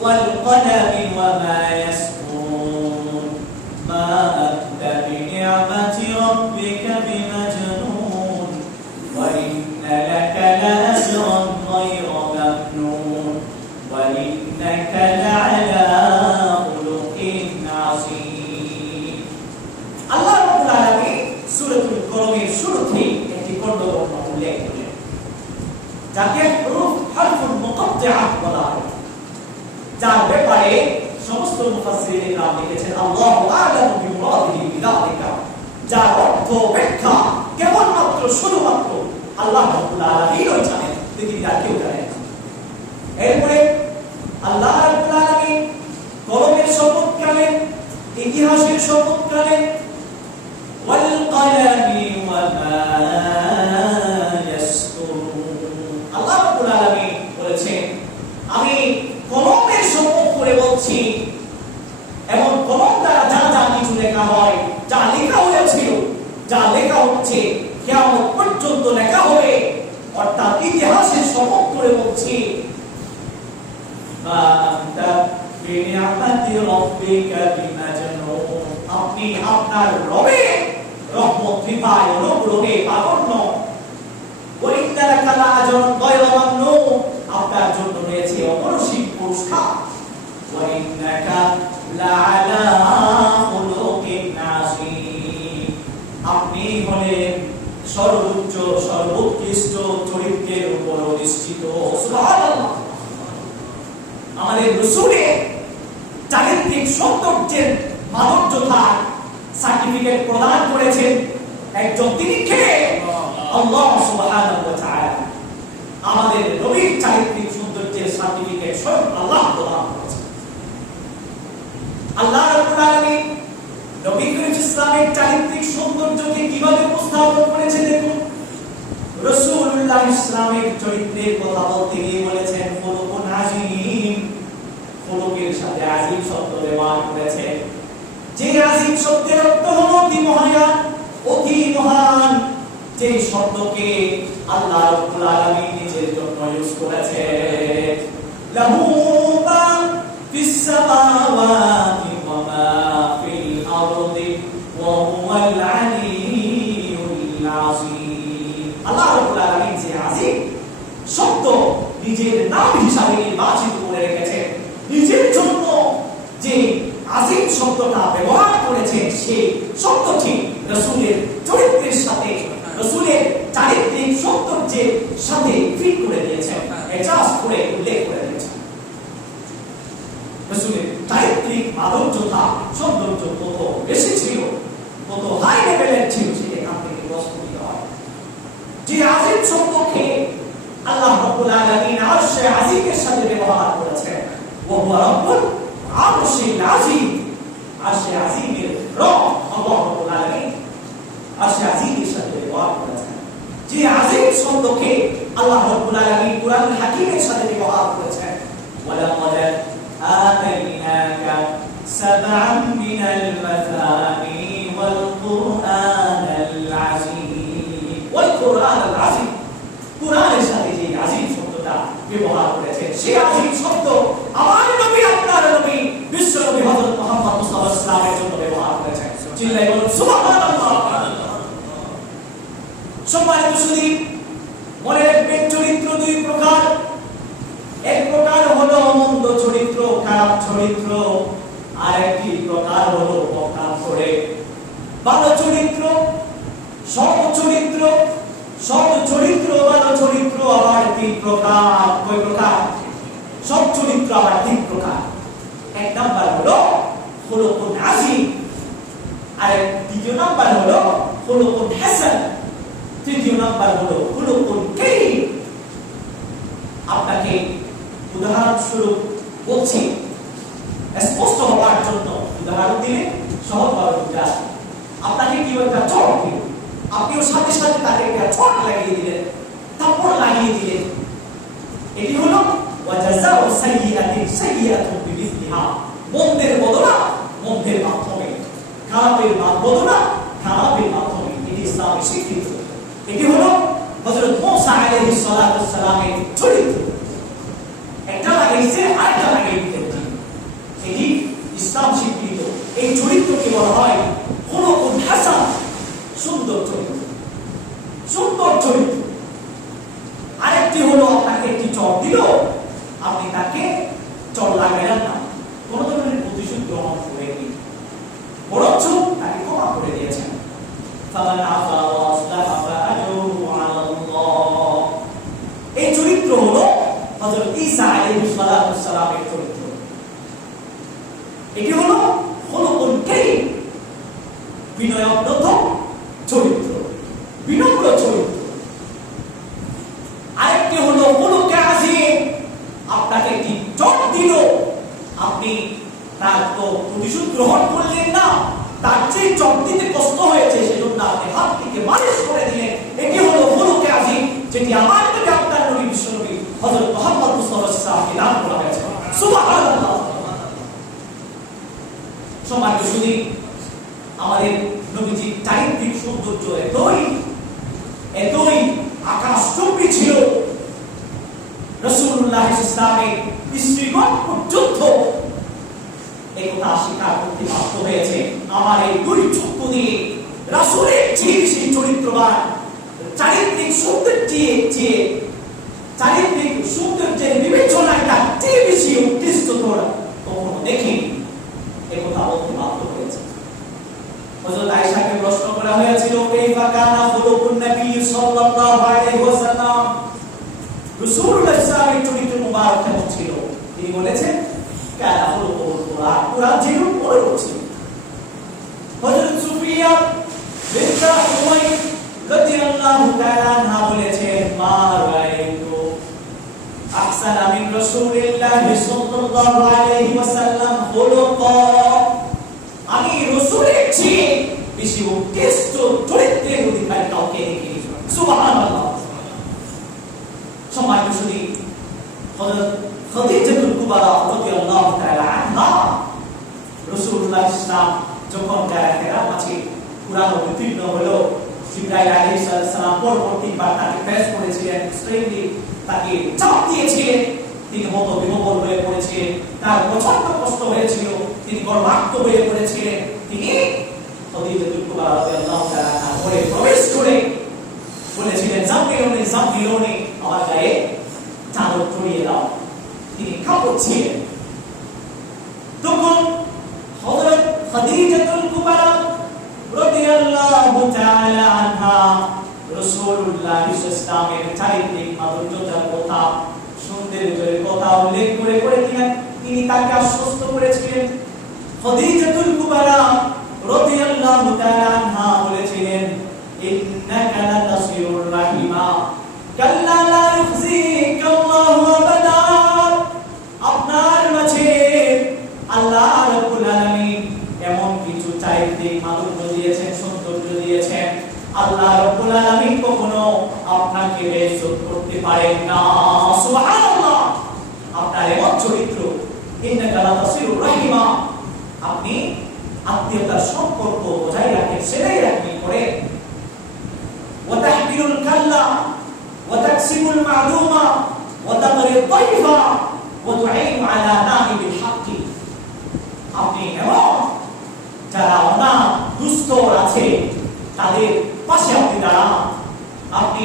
ওয়াল কলামি ওয়া মা ইয়াসতুরুন মা আনতা বিনি'মাতি রাব্বিকা বিমাজনুন ওয়া ইন্না লাকা লা'ajran ghayra mamnun ওয়া ইন্নাকা লা'আলা খুলুকিন 'আযীম। আল্লাহ রাব্বুল আলামিন সূরাতুল কলমের শুরুতে একটি খণ্ডবর্ণ উল্লেখ করেন, যাকে হারফুল মুকাত্তিআহ বলা হয়, যার ব্যাপারে সমস্ত মুফাসসিরিন নাম লিখেছেন আল্লাহু আ'লামু বিমুরাদিহি বিযালিকা, যার অর্থ ব্যাখ্যা কেবলমাত্র শুধুমাত্র আল্লাহ রাব্বুল আলামিনই জানেন, পৃথিবীর আর কেউ জানে না। এরপরে আল্লাহ রাব্বুল আলামিন কলমের শপথ করলেন, ইতিহাসের শপথ করলেন, ওয়াল কলামি ওয়া মা ইয়াসতুরুন। আল্লাহ রাব্বুল আলামিন বলেছেন, আমি কলমের শপথ করে বলছি, এবং কলম দ্বারা যা যা কিছু লেখা হয়, যা লেখা হয়েছিল, যা লেখা হচ্ছে, কিয়ামত পর্যন্ত লেখা হবে, অর্থাৎ ইতিহাসের শপথ করে বলছি, মা আনতা বিনি'মাতি রাব্বিকা বিমাজনুন, আপনি আপনার রবের রহমত কৃপায় অনুগ্রহে পাগল নন, ওয়া ইন্না লাকা লা'আজরুন গায়রা মামনুন, আপনার জন্য রয়েছে অপরিসীম পুরস্কার, ওয়া ইন্নাকা লা'আলা খুলুকিন 'আযীম, আপনি হলেন সর্বোচ্চ সর্বোৎকৃষ্ট চরিত্রের উপর অধিষ্ঠিত। সুবহানাল্লাহ। আমাদের রাসূলের চারিত্রিক সৌন্দর্যের মাধুর্যতার সার্টিফিকেট প্রদান করেছেন একজন, তিনি কে? আল্লাহ সুবহানাহু ওয়া তাআলা। আমাদের নবীর চারিত্রিক সৌন্দর্যের সার্টিফিকেট স্বয়ং আল্লাহ প্রদান করেছেন। আল্লাহ রাব্বুল আলামিন নবী করিম ইসলামের চারিত্রিক সৌন্দর্যকে কিভাবে উপস্থাপন করেছেন দেখুন। রাসূলুল্লাহ ইসলামের চরিত্রের কথা বলতে গিয়ে বলেছেন খুলুকুন আযীম, খুলুকের সাথে আযীম শব্দ ব্যবহার করেছেন, যে আযীম শব্দের অর্থ হলো অতি মহান, অতি মহান, যে শব্দকে আল্লাহ রাব্বুল আলামিন নিজের জন্য ইউজ করেছেন। লাহু মা ফিস সামাওয়াতি ওয়া মা ফিল আরদি ওয়া হুয়াল আলিয়্যুল আযীম। আল্লাহ রাব্বুল আলামিন যে আযীম শব্দ নিজের নাম হিসাবে নির্বাচিত করে রেখেছেন, নিজের জন্য যে আযীম শব্দটা ব্যবহার করেছেন, সেই শব্দটি রাসূলের চরিত্রের সাথে, রাসূলের চারিত্রিক সৌন্দর্যের সাথে ফিট করে দিয়েছেন, অ্যাডজাস্ট করে উল্লেখ করে দিয়েছেন। রাসূলের চারিত্রিক মাধুর্যতা, সৌন্দর্য কত বেশি ছিল, কত হাই লেভেলের ছিল, সেটা এখান থেকে প্রস্তুতি হয়। যে আযীম শব্দকে আল্লাহ রাব্বুল আলামিন আরশে আযীমের সাথে ব্যবহার করেছেন, ওয়া হুয়া রাব্বুল আরশিল আযীম, আরশে আযীমের রব আল্লাহ রাব্বুল আলামিন আরশে আযীমের সাথে ব্যবহার করেছেন। যে আযীম শব্দকে আল্লাহ রাব্বুল আলামিন কুরআন হাকীমের সাথে ব্যবহার করেছেন, ওয়ালাকাদ আতাইনাকা সাবআন মিনাল মাসানি ওয়াল কুরআনাল আযীম, ওয়াল কুরআনাল আযীম, কুরআনের সাথে যে আযীম শব্দটা ব্যবহার করেছেন, সেই আযীম শব্দ আমার নবী, আপনার নবী, বিশ্ব নবী হযরত মুহাম্মদ মুস্তাফা সাল্লাল্লাহু আলাইহি ওয়াসাল্লামের জন্য ব্যবহার করেছেন। চিল্লায়ে বলুন সুবহানাল্লাহ। সম্মানিত সুধী, মনে রাখবেন চরিত্র দুই প্রকার। এক প্রকার হলো মন্দ চরিত্র, খারাপ চরিত্র, আর একটি প্রকার হলো পক্ষান্তরে ভালো চরিত্র, সৎ চরিত্র। সৎ চরিত্র, ভালো চরিত্র আবার তিন প্রকার। কয় প্রকার? সৎ চরিত্র আবার তিন প্রকার। এক নাম্বার হলো খুলুকুন আযীম, আর দ্বিতীয় নাম্বার হলো খুলুকুন হাসান, তৃতীয় নাম্বার হলো খুলুকুন কারীম। আপনাকে উদাহরণস্বরূপ বলছি স্পষ্ট হওয়ার জন্য, উদাহরণ দিলে সহজভাবে বুঝা যায়। আপনাকে কেউ একটা চোট দিল, আপনিও সাথে সাথে তাকে একটা চোট লাগিয়ে দিলেন, থাপ্পড় লাগিয়ে দিলেন, এটি হলো ওয়াজাযাউ সাইয়্যাতিন সাইয়্যাতুন বিমিসলিহা, মন্দের বদলা মন্দের মাধ্যমে। খারাপের মাধ্যমে না, খারাপের মাধ্যমে। এটি ইসলামের স্বীকৃত। এটি হলো হযরত মুসা আলাইহিস সালাতু ওয়াস সালামের চরিত্র। একটা লাগাইছে আরেকটা লাগাই দিতে। এটি ইসলাম স্বীকৃত। এই চরিত্রকে বলা হয় খুলুকুন হাসান, সুন্দর চরিত্র, সুন্দর চরিত্র। আরেকটি হলো আপনাকে একটি চর দিল, আপনি তাকে চর লাগাইলেন না, কোন ধরনের প্রতিশোধ গ্রহণ করেনি, বরঞ্চ তাকে ক্ষমা করে দিয়েছেন। ফামান আফা ওয়া আসলাহা ফাআজরুহু আলাল্লাহ। এই চরিত্র হলো হযরত ঈসা আলাইহিস সালাতু ওয়াস সালামের চরিত্র। এটি হলো খুলুকুন কারীম, বিনয়প্রদ চরিত্র, বিনম্র চরিত্র। আরেকটি হলো খুলুকে আযীম, আপনাকে একটি চট দিল, আপনি তার তো প্রতিশোধ গ্রহণ করলেন না, তার যে চট দিতে কষ্ট হয়েছে সেজন্য আপনি হাত থেকে মালিশ করে দিলেন। এটি হলো খুলুকে আযীম, যেটি আমার নবী, আপনার নবী, বিশ্বনবী হযরত মুহাম্মদ মুস্তাফা সাল্লাল্লাহু আলাইহি ওয়াসাল্লামকে দান করা হয়েছে। সুবহানাল্লাহ। সম্মানিত সুধী, আমাদের নবীজির চারিত্রিক সৌন্দর্য এতই আকাশচুম্বী ছিল, রাসূলুল্লাহ ইসলামের স্ত্রীগণ পর্যন্ত এই কথা স্বীকার করতে বাধ্য হয়েছে। আমার এই দুই চক্ষু দিয়ে রাসূলের যে সেই চরিত্রবান, চারিত্রিক সৌন্দর্যের বিবেচনায় তার চেয়ে বেশি উৎকৃষ্টতর কখনো দেখিনি, এই কথা বলতে বাধ্য হয়েছে। হযরত আয়েশাকে প্রশ্ন করা হয়েছিল, কাইফা কানা খুলুকুন নবী সাল্লাল্লাহু আলাইহি ওয়াসাল্লাম, রাসূলুল্লাহ সাল্লাল্লাহু আলাইহি চরিত্র মুবারক কেমন ছিল? তিনি বলেছেন, কানা খুলুকুল কুরআন, কুরআন যেরকম পড়ে পড়ছে। হযরত সুফিয়া বিনত উমাইর রাদিয়াল্লাহু তাআলা আনহা বলেছেন, মা রাআইতু আহসানা মিন রাসূলিল্লাহ সাল্লাল্লাহু আলাইহি ওয়াসাল্লাম খুলুকা, আমি রাসূলের চেয়ে বেশি উৎকৃষ্ট চরিত্রের অধিকারী কাউকে দেখিনি। সুবহানাল্লাহ। সম্মানিত সুধী, হযরত খাদিজাতুল কুবরা রাদিয়াল্লাহু তাআলা আনহা, রাসূলুল্লাহ ইসলাম যখন হেরা মাঝে কুরআন অবতীর্ণ হলো, জিবরাইল আলাইহিস সালাম পরবর্তীবার তাকে ফেস করেছিলেন, স্ট্রেইনলি তাকে চাপ দিয়েছিলেন, তিনি হতবিহ্বল হয়ে পড়েছিলেন, তার প্রচন্ড কষ্ট হয়েছিল, তিনি গর্ভাক্ত হয়ে পড়েছিলেন। তিনি খাদিজাতুল কুবরা রাদিয়াল্লাহু তাআলা ঘরে প্রবেশ করে বলেছিলেন, জামিলুনি আমার গায়ে চাদর জড়িয়ে দাও। তিনি কাঁপছিলেন। তখন হযরত খাদিজাতুল কুবরা রাদিয়াল্লাহু তাআলা আনহা রাসূলুল্লাহ ইসলামের চারিত্রিক মাধুর্যতার কথা, সৌন্দর্যের কথা উল্লেখ করে তিনি তাকে আশ্বস্ত করেছিলেন। খাদিজাতুল কুবরা রাদিয়াল্লাহু তাআলা আনহা বলেছিলেন, ইন্নাকা লাতাসিরুর রাহিমা কাল্লা লা ইউখজিকাল্লাহু আবাদা, আপনার মাঝে আল্লাহ রাব্বুল আলামিন এমন কিছু চারিত্রিক মাধুর্য দিয়েছেন, সৌন্দর্য দিয়েছেন, আল্লাহ রাব্বুল আলামিন কখনো আপনাকে বেইজ্জত করতে পারেন না। সুবহানাল্লাহ। আপনার এমন চরিত্র, ইন্নাকা লাতাসিরুর রাহিমা, আপনি আত্মীয়তার সম্পর্ক বজায় রাখেন, সেটাই আপনি করেন। ওয়া তাহমিলুল কাল্লা ওয়া তাকসিবুল মা'দুমা ওয়া তাকরিদ দাইফা ওয়া তু'ইনু আলা নাহিবিল হাক্কি, আপনি এমন যারা অনাথ দুস্থ আছে তাদের পাশে আপনি দাঁড়ান, আপনি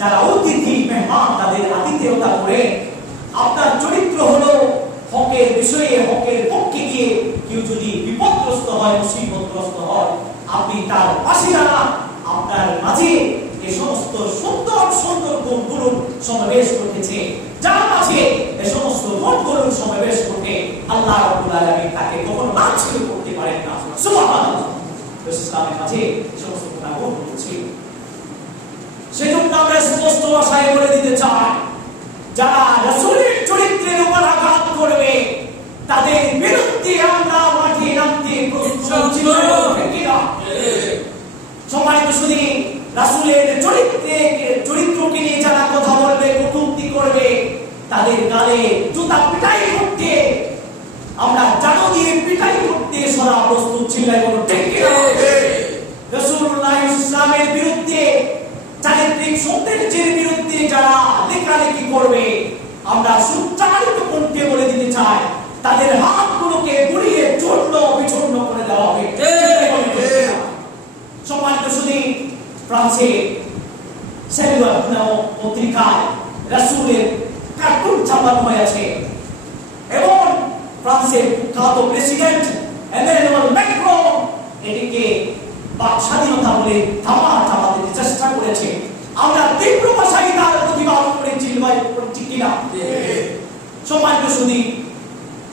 যারা অতিথি মেহমান তাদের আতিথেয়তা করে। আপনার চরিত্র হলো হকের বিষয়ে, হকের পক্ষে গিয়ে কেউ যদি বিপদগ্রস্ত হয়, মুসিবতগ্রস্ত হয়, আপনি তার পাশে দাঁড়ান। আপনার মাঝে এই সমস্ত সুন্দর সুন্দর গুণগুলো সমাবেশ ঘটেছে, যার মাঝে এই সমস্ত গুণগুলো সমাবেশ ঘটে, আল্লাহ রাব্বুল আলামিন তাকে কখনো লাঞ্ছিত করতে পারেন না। সুবহানাল্লাহ। ইসলামের মাঝে এই সমস্ত গুণ ঘটেছে। সেজন্য আমরা স্পষ্ট ভাষায় বলে দিতে চাই, যারা রাসূলের চরিত্রের উপর আঘাত করবে তাদের বিরুদ্ধে আমরা মাঠে নামতে প্রস্তুত। সম্মানিত সুধী, রাসূলের চরিত্রকে নিয়ে যারা কথা বলবে, কটূক্তি করবে, তাদের গালে জুতা পিটাই করতে, আমরা জানো দিয়ে পিটাই করতে সদা প্রস্তুত ছিলাম। সৌন্দর্যের বিরুদ্ধে যারা লেখালেখি করবে, আমরা সুচারিত কণ্ঠে বলে দিতে চাই, তাদের হাতগুলোকে গুড়িয়ে চূর্ণ বিচূর্ণ করে দেওয়া হবে। সম্মানিত শুধু ফ্রান্সে সেলুয়ার পত্রিকায় রাসূলের কার্টুন ছাপানো হয়েছে এবং ফ্রান্সের বিখ্যাত প্রেসিডেন্ট এমানুয়েল ম্যাক্রন এটিকে বাক স্বাধীনতা বলে থামাতে চেষ্টা করেছে। আমরা তীব্র ভাষায় তার প্রতিবাদ করেছি, ঠিক কিনা? সম্মানিত শুধু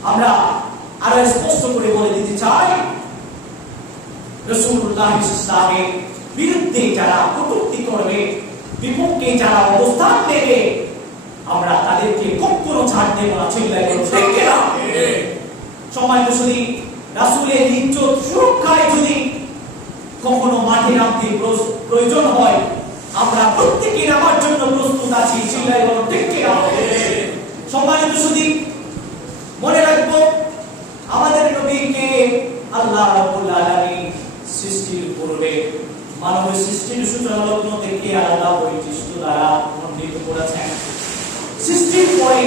আমরা আরো স্পষ্ট করে বলে দিতে চাই, রাসূলুল্লাহ ইসলামের বিরুদ্ধে যারা কটূক্তি করবে, বিপক্ষে যারা অবস্থান নেবে, আমরা তাদেরকে কখনো ছাড় দেব না। ঠিক কিনা? সম্মানিত শুধু রাসূলের ইজ্জত সুরক্ষায় যদি কখনো মাঠে নামতে প্রয়োজন হয়, আমরা প্রত্যেকে নামার জন্য প্রস্তুত আছি। ঠিক কিনা? সম্মানিত শুধু মনে রাখবো, আমাদের নবীকে আল্লাহ রাব্বুল আলামিন সৃষ্টির পূর্বে মানবের সৃষ্টির সূচনা লগ্ন থেকে আলাদা বৈশিষ্ট্য দ্বারা মণ্ডিত করেছেন। সৃষ্টির পরে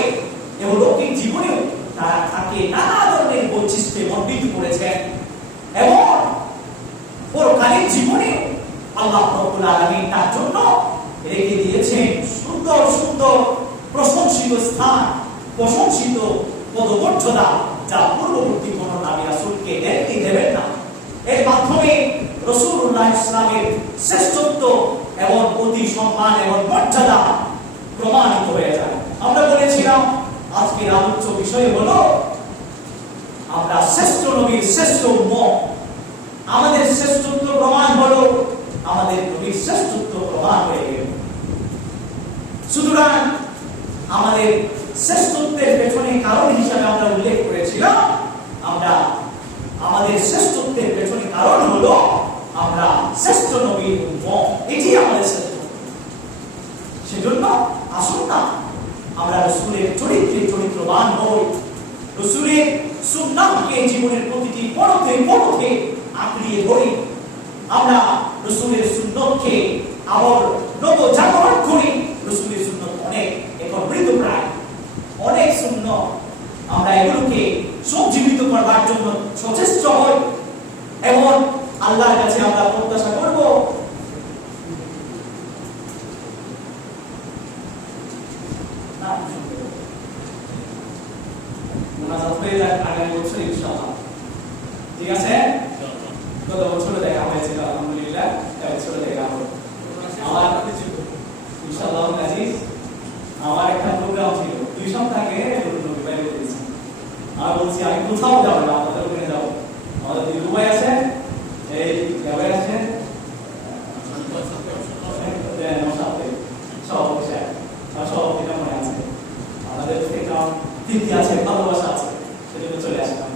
এবং লৌকিক জীবনেও তারা তাকে নানা ধরনের বৈশিষ্ট্যে মণ্ডিত করেছেন এবং পরকালীন জীবনে আল্লাহ রাব্বুল আলামিন তার জন্য রেখে দিয়েছেন সুন্দর সুন্দর প্রশংসিত স্থান, প্রশংসিত পদমর্যাদা, যা পূর্ববর্তী কোন নবী রাসূলকে দেবেন না। এর মাধ্যমে রাসূলুল্লাহ ইসলামের শ্রেষ্ঠত্ব এবং অতি সম্মান এবং মর্যাদা প্রমাণিত হয়ে যায়। আমরা বলেছিলাম আজকের আলোচ্য বিষয় হলো আমরা শ্রেষ্ঠ নবীর শ্রেষ্ঠ উম্মত। আমাদের শ্রেষ্ঠত্ব প্রমাণ হলো আমাদের নবীর শ্রেষ্ঠত্ব প্রমাণ হয়ে গেল। সুতরাং আমাদের শ্রেষ্ঠত্বের পেছনে কারণ হিসাবে আমরা উল্লেখ করেছিলাম, আমরা আমাদের শ্রেষ্ঠত্বের পেছনে কারণ হলো আমরা শ্রেষ্ঠ নবীর উম্মত, এটি আমাদের শ্রেষ্ঠ। সেজন্য আসুন না আমরা রাসূলের চরিত্রে চরিত্রবান হই, রাসূলের সুন্নাহকে জীবনের প্রতিটি পরতে পরতে আঁকড়িয়ে ধরি। আমরা রাসূলের সুন্নতকে আবার নবজাগরণ করি। রাসূলের সুন্নত অনেক এখন মৃতপ্রায়, অনেক সুন্নত, আমরা এগুলোকে সঞ্জীবিত করবার জন্য সচেষ্ট হই এবং আল্লাহর কাছে আমরা প্রত্যাশা করব আগামী বছর ইনশাআল্লাহ। ঠিক আছে? গত বছর দেখা হয়েছিল আলহামদুলিল্লাহ, এবছর দেখা হবে। আমার ইনশাআল্লাহ আজিজ আমার একটা প্রোগ্রাম ছিল 2 সপ্তাহ আগে নবী ভাই বলেছি, আমি বলছি আমি কোথাও যাব না, আমাদের ওখানে যাব। আমাদের দিলু ভাই আছে, এই ভাই আছে, সভাপতিটা মনে আছে, আমাদের একটা তৃপ্তি আছে, ভালোবাসা আছে, সেজন্য চলে আসলাম।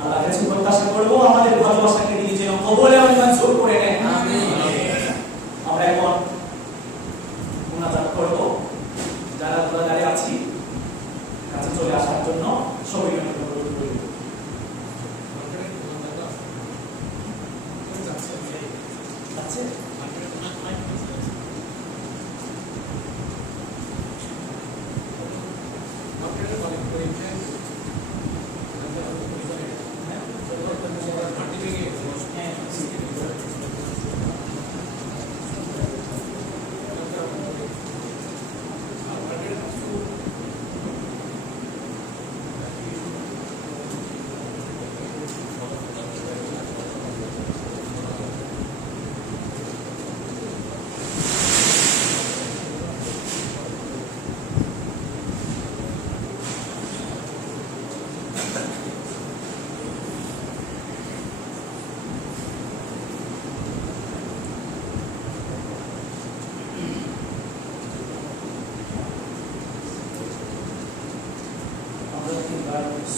আল্লাহর কাছে প্রত্যাশা করবো আমাদের ভালোবাসাকে তিনি যেন কবুল এবং মঞ্জুর করে নেন। আমরা এখন মুনাজাত করব, যারা দাঁড়িয়ে আছি কাছে চলে আসার জন্য সবাই অনুরোধ করি। আছে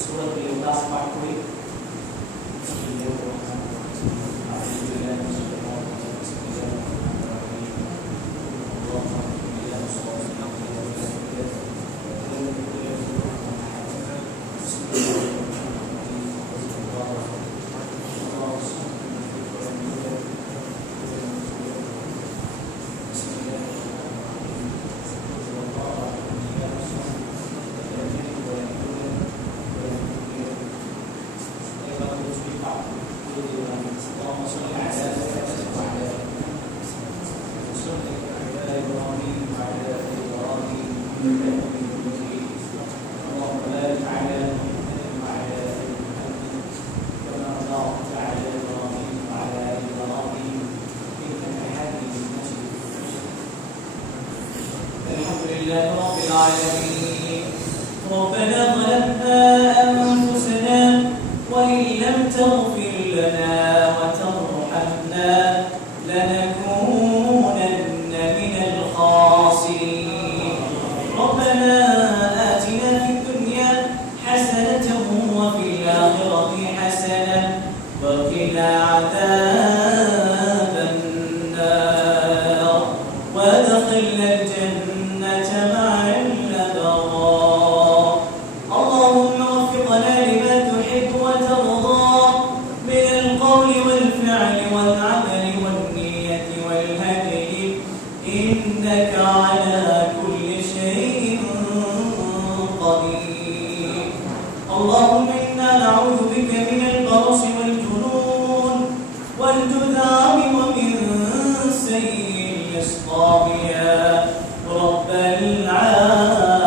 सूरत इखलास पाठ हुई। عذاب النار وادخلنا الجنة مع الأبرار اللهم وفقنا لما تحب وترضى من القول والفعل والعمل والنية والهدي إنك على كل شيء قدير اللهم إنا نعوذ بك من البرص والجنون والجذام ومن سيء الأسقام يا رب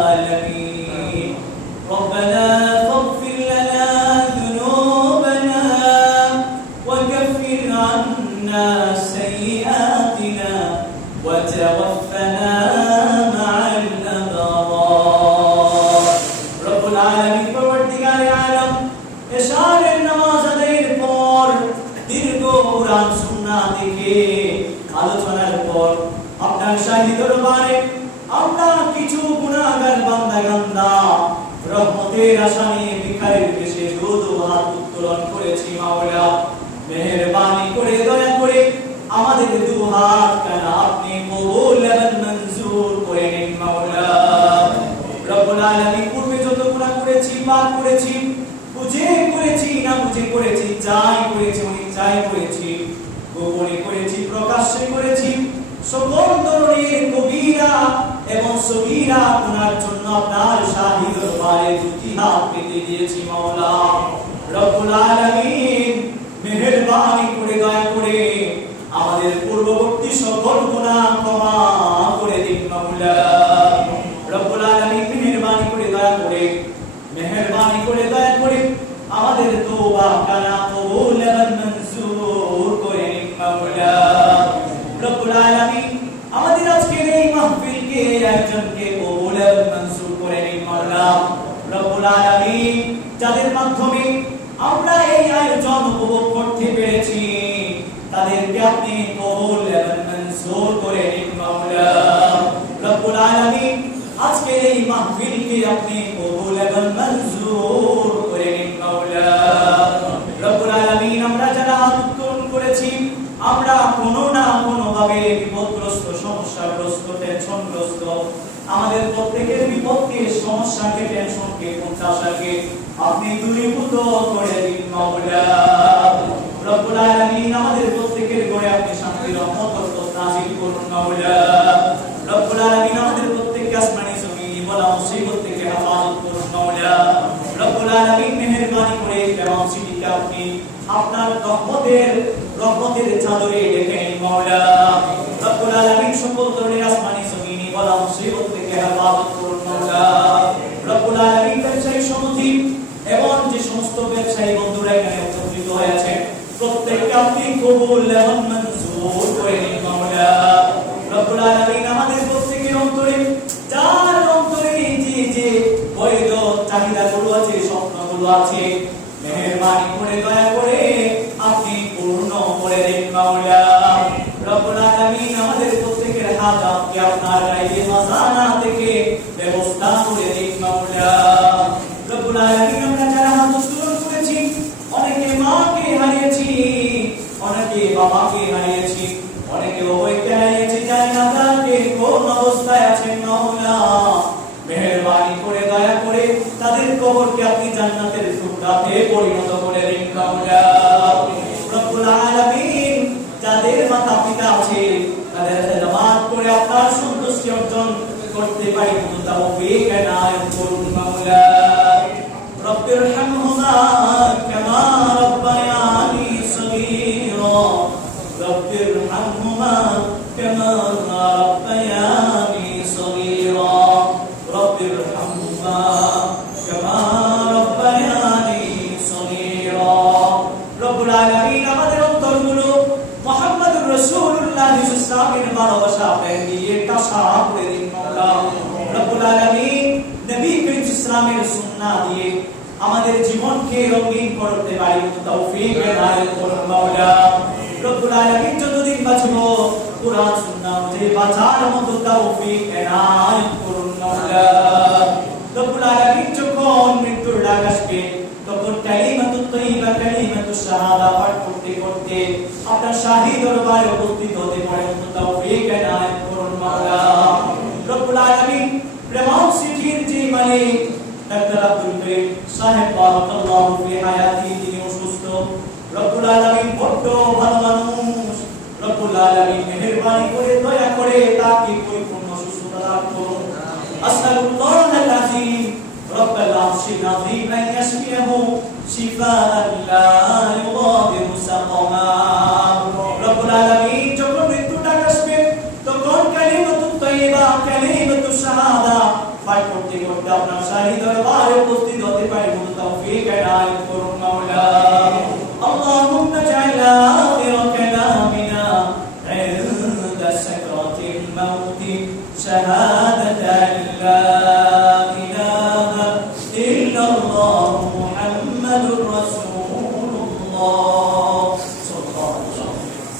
العالمين ربنا فاغفر لنا ذنوبنا وكفر عنا سيئاتنا وتوفنا مع الأبرار رب العالمين পরবর্তীকার আলম এশারের নামাজ আদায়ের পর দীর্ঘ কুরআন সুন্নাহ থেকে আলোচনার পর আপনার শাহী দরবারে আমরা কিছু গুনাহগার বান্দাগান্দা রহমতের আসামে ভিখারির বেশে দুধ হাত উত্তোলন করেছি মাওলা মেহেরবানি করে দয়া করে আমাদের দু হাত কানা আপনি কবুল এবং মঞ্জুর করে নিন মাওলা রব্বুল আলামিন পূর্বে যত গুনাহ করেছি পাপ করেছি বুঝে করেছি না বুঝে করেছি চাই করেছি অনিচ্ছায় করেছি গোপনে করেছি প্রকাশ্যে করেছি সকল ধরনের কবিরা এবং সগীরা গুনার জন্য আপনার শাহী দরবারে দুটি হাত পেতে দিয়েছি মাওলা রব্বুল আলামিন মেহেরবানি করে দয়া করে আমাদের পূর্ববর্তী সকল গুনাহ ক্ষমা করে দিন মাওলা রব্বুল আলামিন মেহেরবানি করে দয়া করে আমাদের তওবা কানা কবুল এবং মঞ্জুর করে নিন মাওলা রব্বুল আলামিন আমাদের আজকের এই মাহফিলকে আয়োজনকে কবুল এবং মঞ্জুর করে নিন মাওলা রব্বুল আলামিন যাদের মাধ্যমে আমরা এই আয়োজন উপভোগ করতে পেরেছি তাদেরকে আপনি কবুল এবং মঞ্জুর করে নিন মাওলা রব্বুল আলামিন আজকের এই মাহফিলকে আপনি কবুল এবং মঞ্জুর করে নিন মাওলা রব্বুল আলামিন আমরা যারা হাত উত্তোলন করেছি আমরা কোনো না কোনো ভাবে বিপদগ্রস্ত সমস্যাগ্রস্ত টেনশনগ্রস্ত আমাদের প্রত্যেকের বিপদকে সমস্যাকে টেনশনকে হতাশাকে আপনি দূরীভূত করে দিন মাওলা রব্বুল আলামিন আমাদের প্রত্যেকের ঘরে আপনি শান্তি রহমত বরকত নাযিল করুন মাওলা রব্বুল আলামিন আমাদের প্রত্যেককে আসমানি জমিনি বলা মুসিবত থেকে হেফাজত করুন মাওলা রব্বুল আলামিন মেহেরবানি করে তেমন সিটিকে আপনি আপনার রহমতের চাদরে ঢেকে নিন মাওলা রব্বুল আলামিন সকল ধরনের আসমানি জমিনি বলা মুসিবত থেকে হেফাজত করুন মাওলা রব্বুল আলামিন ব্যবসায়ী সমিতি এবং যে সমস্ত ব্যবসায়ী বন্ধুরা এখানে উপস্থিত হয়েছে প্রত্যেককে আপনি কবুল এবং মঞ্জুর করে নিন মাওলা রব্বুল আলামিন আমাদের প্রত্যেকের অন্তরে যার অন্তরে যে বৈধ চাহিদাগুলো আছে স্বপ্নগুলো আছে মেহেরবানি করে দয়া করে আপনি পূর্ণ করে দিন মাওলা রব্বুল আলামিন আমাদের প্রত্যেকের হাজাতকে আপনার গায়ে মাজানা থেকে ব্যবস্থা করে দিন মাওলা রব্বুল আলামিন আমরা যারা হাত উত্তোলন করেছি অনেকে মাকে হারিয়েছি অনেকে বাবাকে হারিয়েছি অনেকে উভয়কে হারিয়েছি জানি না তাকে কোন অবস্থায় আছেন মাওলা মেহেরবানি করে দয়া করে তাদের কবরকে আপনি জান্নাতের টুকরাতে পরিণত করে দিন মাওলা রব্বুল আলামিন যাদের মাতা পিতা আছে তাদের খেদমত করে আপনার সন্তুষ্টি অর্জন করতে পারি তৌফিক এনায়েত করুন মাওলা রব্বিরহামহুমা কামা রাব্বায়ানি সগীরা রব্বিরহামহুমা কামা রাব্বায়ানি সগীরা রব্বিরহামহুমা কামা রাব্বায়ানি সগীরা রব্বুল আলামিন আমাদের অন্তরগুলো মুহাম্মদুর রাসূলুল্লাহ ইসলামের ভালোবাসা পেয়ে তাশা করে দিন মাওলা রব্বুল আলামিন নবী করিম ইসলামের সুন্নাহ দিয়ে আমাদের জীবনকে রঙিন করতে পারি তৌফিক এনায়েত করুন মাওলা রব্বুল আলামিন যতদিন বাঁচব কুরআন সুন্নাহ অনুযায়ী বাঁচার মতো তৌফিক এনায়েত করুন মাওলা রব্বুল আলামিন যখন মৃত্যুর ডাক আসবে তখন কালিমাতুত তৈয়বা কালিমাতুশ শাহাদা পাঠ করতে করতে আপনার শাহী দরবারে উপস্থিত হতে পারে তৌফিক এনায়েত করুন মাওলা রব্বুল আলামিন প্রেমাম সিটির যে মালিক ডাক্তার আব্দুল করিম সাহেব বারাকাল্লাহু ফি হায়াতি তিনি অসুস্থ রব্বুল আলামিন বড় ভালো মানুষ রব্বুল আলামিন মেহেরবানি করে দয়া করে তাকে পরিপূর্ণ সুস্থতা দান করুন আসসালামুল্লাহুল আযীম রব্বুল আরশিল আযীম আন ইয়াশফিয়াহু শিফাআন লা ইউগাদিরু সাকামা রব্বুল আলামিন যখন মৃত্যুটা আসবে তখন কালিমাতুত তৈয়বা কালিমাতুশ শাহাদা পাঠ করতে করতে আপনার শাহী দরবারে উপস্থিত হতে পারে বলে তৌফিক এনায়েত করুন মাওলা আল্লাহুম্মা জা'আল আখির কালামিনা ইনদা সাকরাতিল মাউত শাহাদাতান লা ইলাহা ইল্লাল্লাহু মুহাম্মাদুর রাসূলুল্লাহ